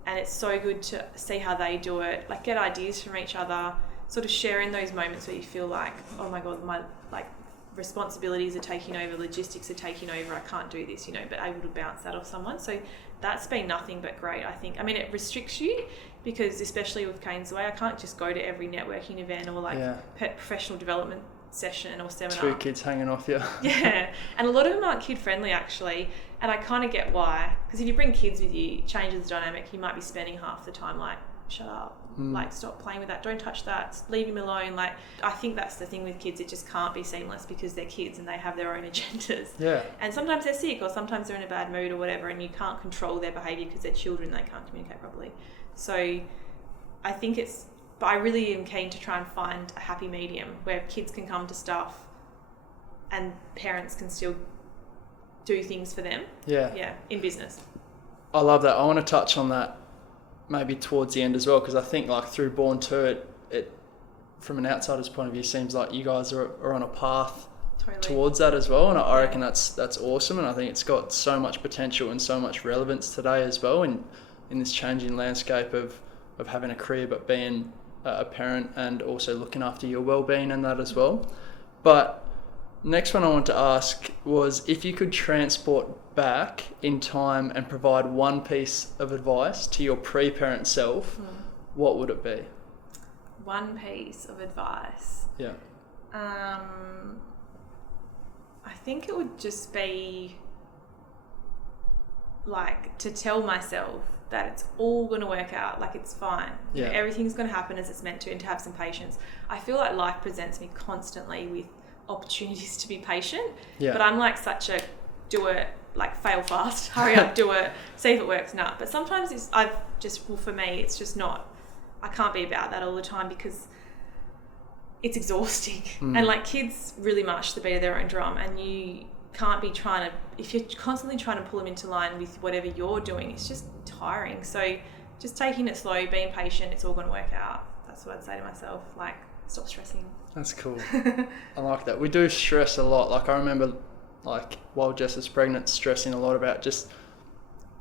and it's so good to see how they do it, like get ideas from each other, sort of share in those moments where you feel like, oh my God, my like responsibilities are taking over, logistics are taking over, I can't do this, you know, but able to bounce that off someone. So that's been nothing but great, I think. I mean, it restricts you because, especially with Kane's Way, I can't just go to every networking event or like professional development session or seminar. 2 kids hanging off you. Yeah, and a lot of them aren't kid friendly actually, and I kind of get why, because if you bring kids with you, it changes the dynamic. You might be spending half the time like, shut up, like stop playing with that, don't touch that, leave him alone. Like, I think that's the thing with kids, it just can't be seamless because they're kids and they have their own agendas. Yeah. And sometimes they're sick or sometimes they're in a bad mood or whatever, and you can't control their behaviour because they're children, they can't communicate properly. So I think but I really am keen to try and find a happy medium where kids can come to stuff and parents can still do things for them. Yeah, in business. I love that. I want to touch on that maybe towards the end as well, because I think like through Borne Too, it from an outsider's point of view seems like you guys are on a path towards that as well, and I reckon that's awesome, and I think it's got so much potential and so much relevance today as well in this changing landscape of having a career but being a parent and also looking after your well-being and that as well. But next one I want to ask was, if you could transport back in time and provide one piece of advice to your pre-parent self, what would it be? One piece of advice? Yeah. I think it would just be like to tell myself that it's all going to work out, like it's fine. Yeah. You know, everything's going to happen as it's meant to, and to have some patience. I feel like life presents me constantly with opportunities to be patient, but I'm like such a do it, like fail fast, hurry up, do it, see if it works. Nah, but sometimes for me, it's just not, I can't be about that all the time because it's exhausting. And like kids really march the beat of their own drum, and you can't be if you're constantly trying to pull them into line with whatever you're doing, it's just tiring. So just taking it slow, being patient, it's all going to work out. That's what I'd say to myself, like stop stressing. That's cool. I like that. We do stress a lot. Like I remember like while Jess was pregnant, stressing a lot about just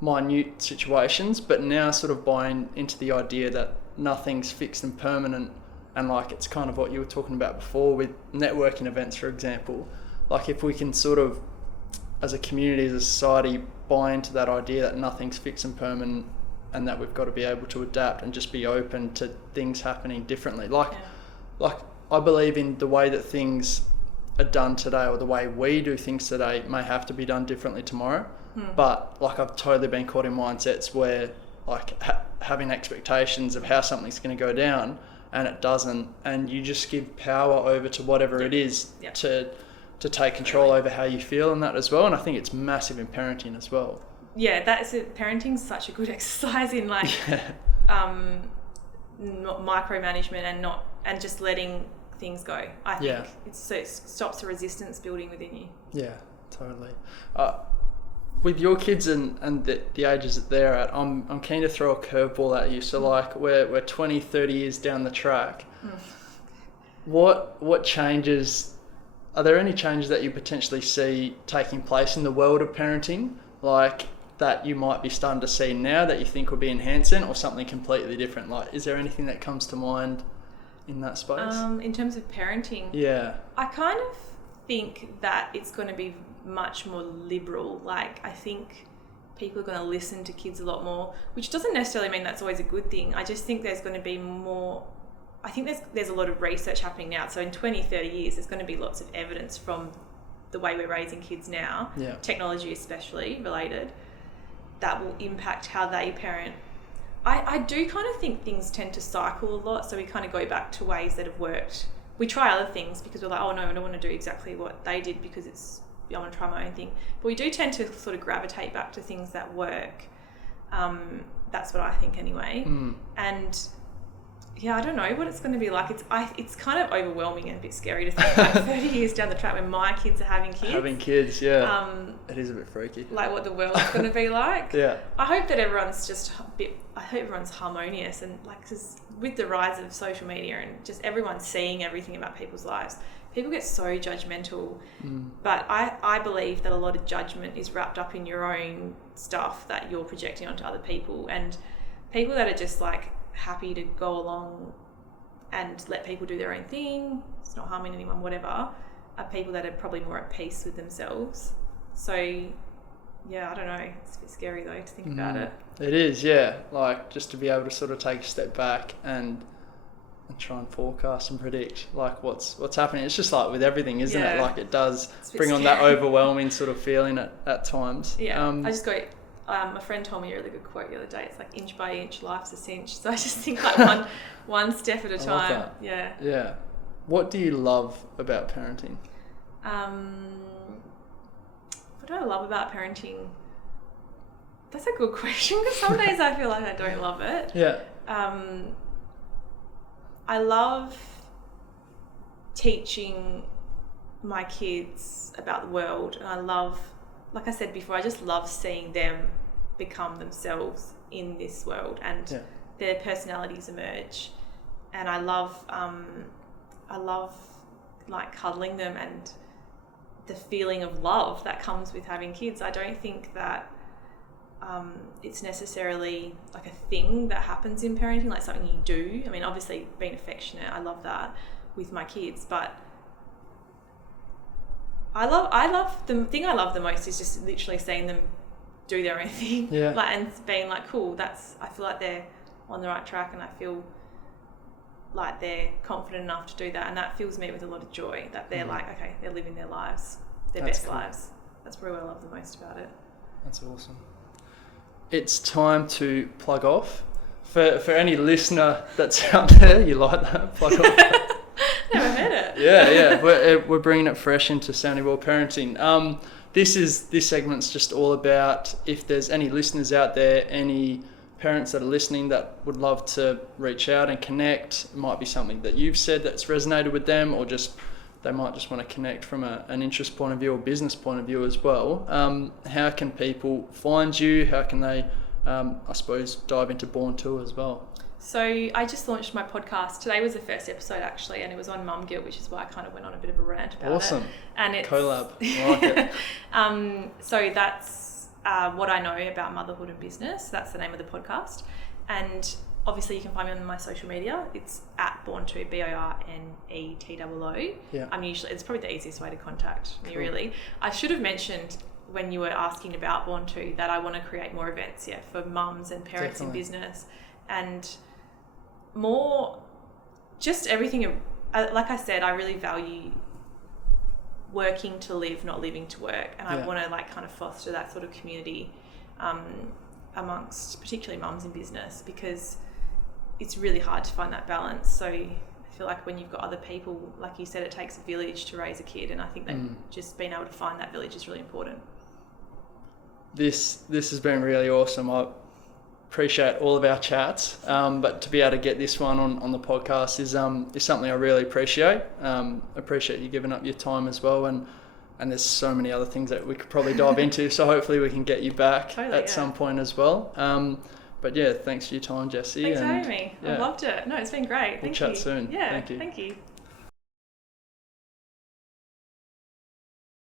minute situations, but now sort of buying into the idea that nothing's fixed and permanent, and like it's kind of what you were talking about before with networking events, for example. Like if we can sort of, as a community, as a society, buy into that idea that nothing's fixed and permanent, and that we've got to be able to adapt and just be open to things happening differently. Like I believe in the way that things are done today, or the way we do things today, may have to be done differently tomorrow. But like, I've totally been caught in mindsets where like having expectations of how something's going to go down, and it doesn't, and you just give power over to whatever it is to take control over how you feel and that as well. And I think it's massive in parenting as well. Yeah, that's it. Parenting's such a good exercise in like micromanagement and just letting things go. I think it stops the resistance building within you. Yeah, totally. With your kids and the ages that they're at, I'm keen to throw a curveball at you. So like we're 20, 30 years down the track. What changes, are there any changes that you potentially see taking place in the world of parenting, like that you might be starting to see now that you think will be enhancing, or something completely different? Like, is there anything that comes to mind in that space? In terms of parenting? Yeah. I kind of think that it's going to be much more liberal. Like, I think people are going to listen to kids a lot more, which doesn't necessarily mean that's always a good thing. I just think there's going to be more, I think there's a lot of research happening now. So in 20, 30 years, there's going to be lots of evidence from the way we're raising kids now, technology especially related, that will impact how they parent. I do kind of think things tend to cycle a lot. So we kind of go back to ways that have worked. We try other things because we're like, oh no, I don't want to do exactly what they did because I want to try my own thing. But we do tend to sort of gravitate back to things that work. That's what I think anyway. And yeah, I don't know what it's going to be like. It's kind of overwhelming and a bit scary to think like 30 years down the track when my kids are having kids. It is a bit freaky. Like what the world's going to be like. Yeah. I hope that everyone's I hope everyone's harmonious, and like, because with the rise of social media and just everyone seeing everything about people's lives, people get so judgmental. But I believe that a lot of judgment is wrapped up in your own stuff that you're projecting onto other people, and people that are just like happy to go along and let people do their own thing, it's not harming anyone, whatever, are people that are probably more at peace with themselves. So yeah, I don't know, it's a bit scary though to think about it. It is, yeah, like just to be able to sort of take a step back and try and forecast and predict like what's happening. It's just like with everything, isn't it? Like it does bring on that overwhelming sort of feeling at times. I just go, a friend told me a really good quote the other day. It's like, inch by inch, life's a cinch. So I just think like one step at a time. Love that. Yeah. What do you love about parenting? What do I love about parenting? That's a good question, because some days I feel like I don't love it. Yeah. I love teaching my kids about the world, and I love, like I said before, I just love seeing them become themselves in this world and their personalities emerge. And I love like cuddling them and the feeling of love that comes with having kids. I don't think that it's necessarily like a thing that happens in parenting, like something you do. I mean, obviously being affectionate, I love that with my kids, but I love the thing I love the most is just literally seeing them do their own thing, like, and being like, cool, I feel like they're on the right track, and I feel like they're confident enough to do that, and that fills me with a lot of joy that they're like, okay, they're living their lives, their best lives. That's probably what I love the most about it. That's awesome. It's time to plug off. For any listener that's out there, you like that? Plug off. Never heard it. Yeah. We're bringing it fresh into Sounding Well Parenting. This segment's just all about if there's any listeners out there, any parents that are listening that would love to reach out and connect. It might be something that you've said that's resonated with them, or just they might just want to connect from an interest point of view or business point of view as well. How can people find you? How can they, I suppose, dive into Borne Too as well? So I just launched my podcast. Today was the first episode actually, and it was on mum guilt, which is why I kind of went on a bit of a rant about it. Awesome. And it's collab. I like it. So that's what I know about motherhood and business. That's the name of the podcast. And obviously you can find me on my social media. It's at Borne Too, BORNETOO. Yeah. It's probably the easiest way to contact me, really. I should have mentioned when you were asking about Borne Too that I want to create more events, for mums and parents in business, and more just everything. Like I said, I really value working to live, not living to work. And I Yeah. want to like kind of foster that sort of community amongst particularly mums in business, because it's really hard to find that balance. So I feel like when you've got other people, like you said, it takes a village to raise a kid, and I think that just being able to find that village is really important. This has been really awesome. I appreciate all of our chats, but to be able to get this one on the podcast is something I really appreciate. Appreciate you giving up your time as well, and there's so many other things that we could probably dive into, so hopefully we can get you back some point as well. But yeah, thanks for your time, Jessie. Thanks for having me. I've loved it. No, it's been great. We'll chat soon. Yeah, Thank you. Thank you.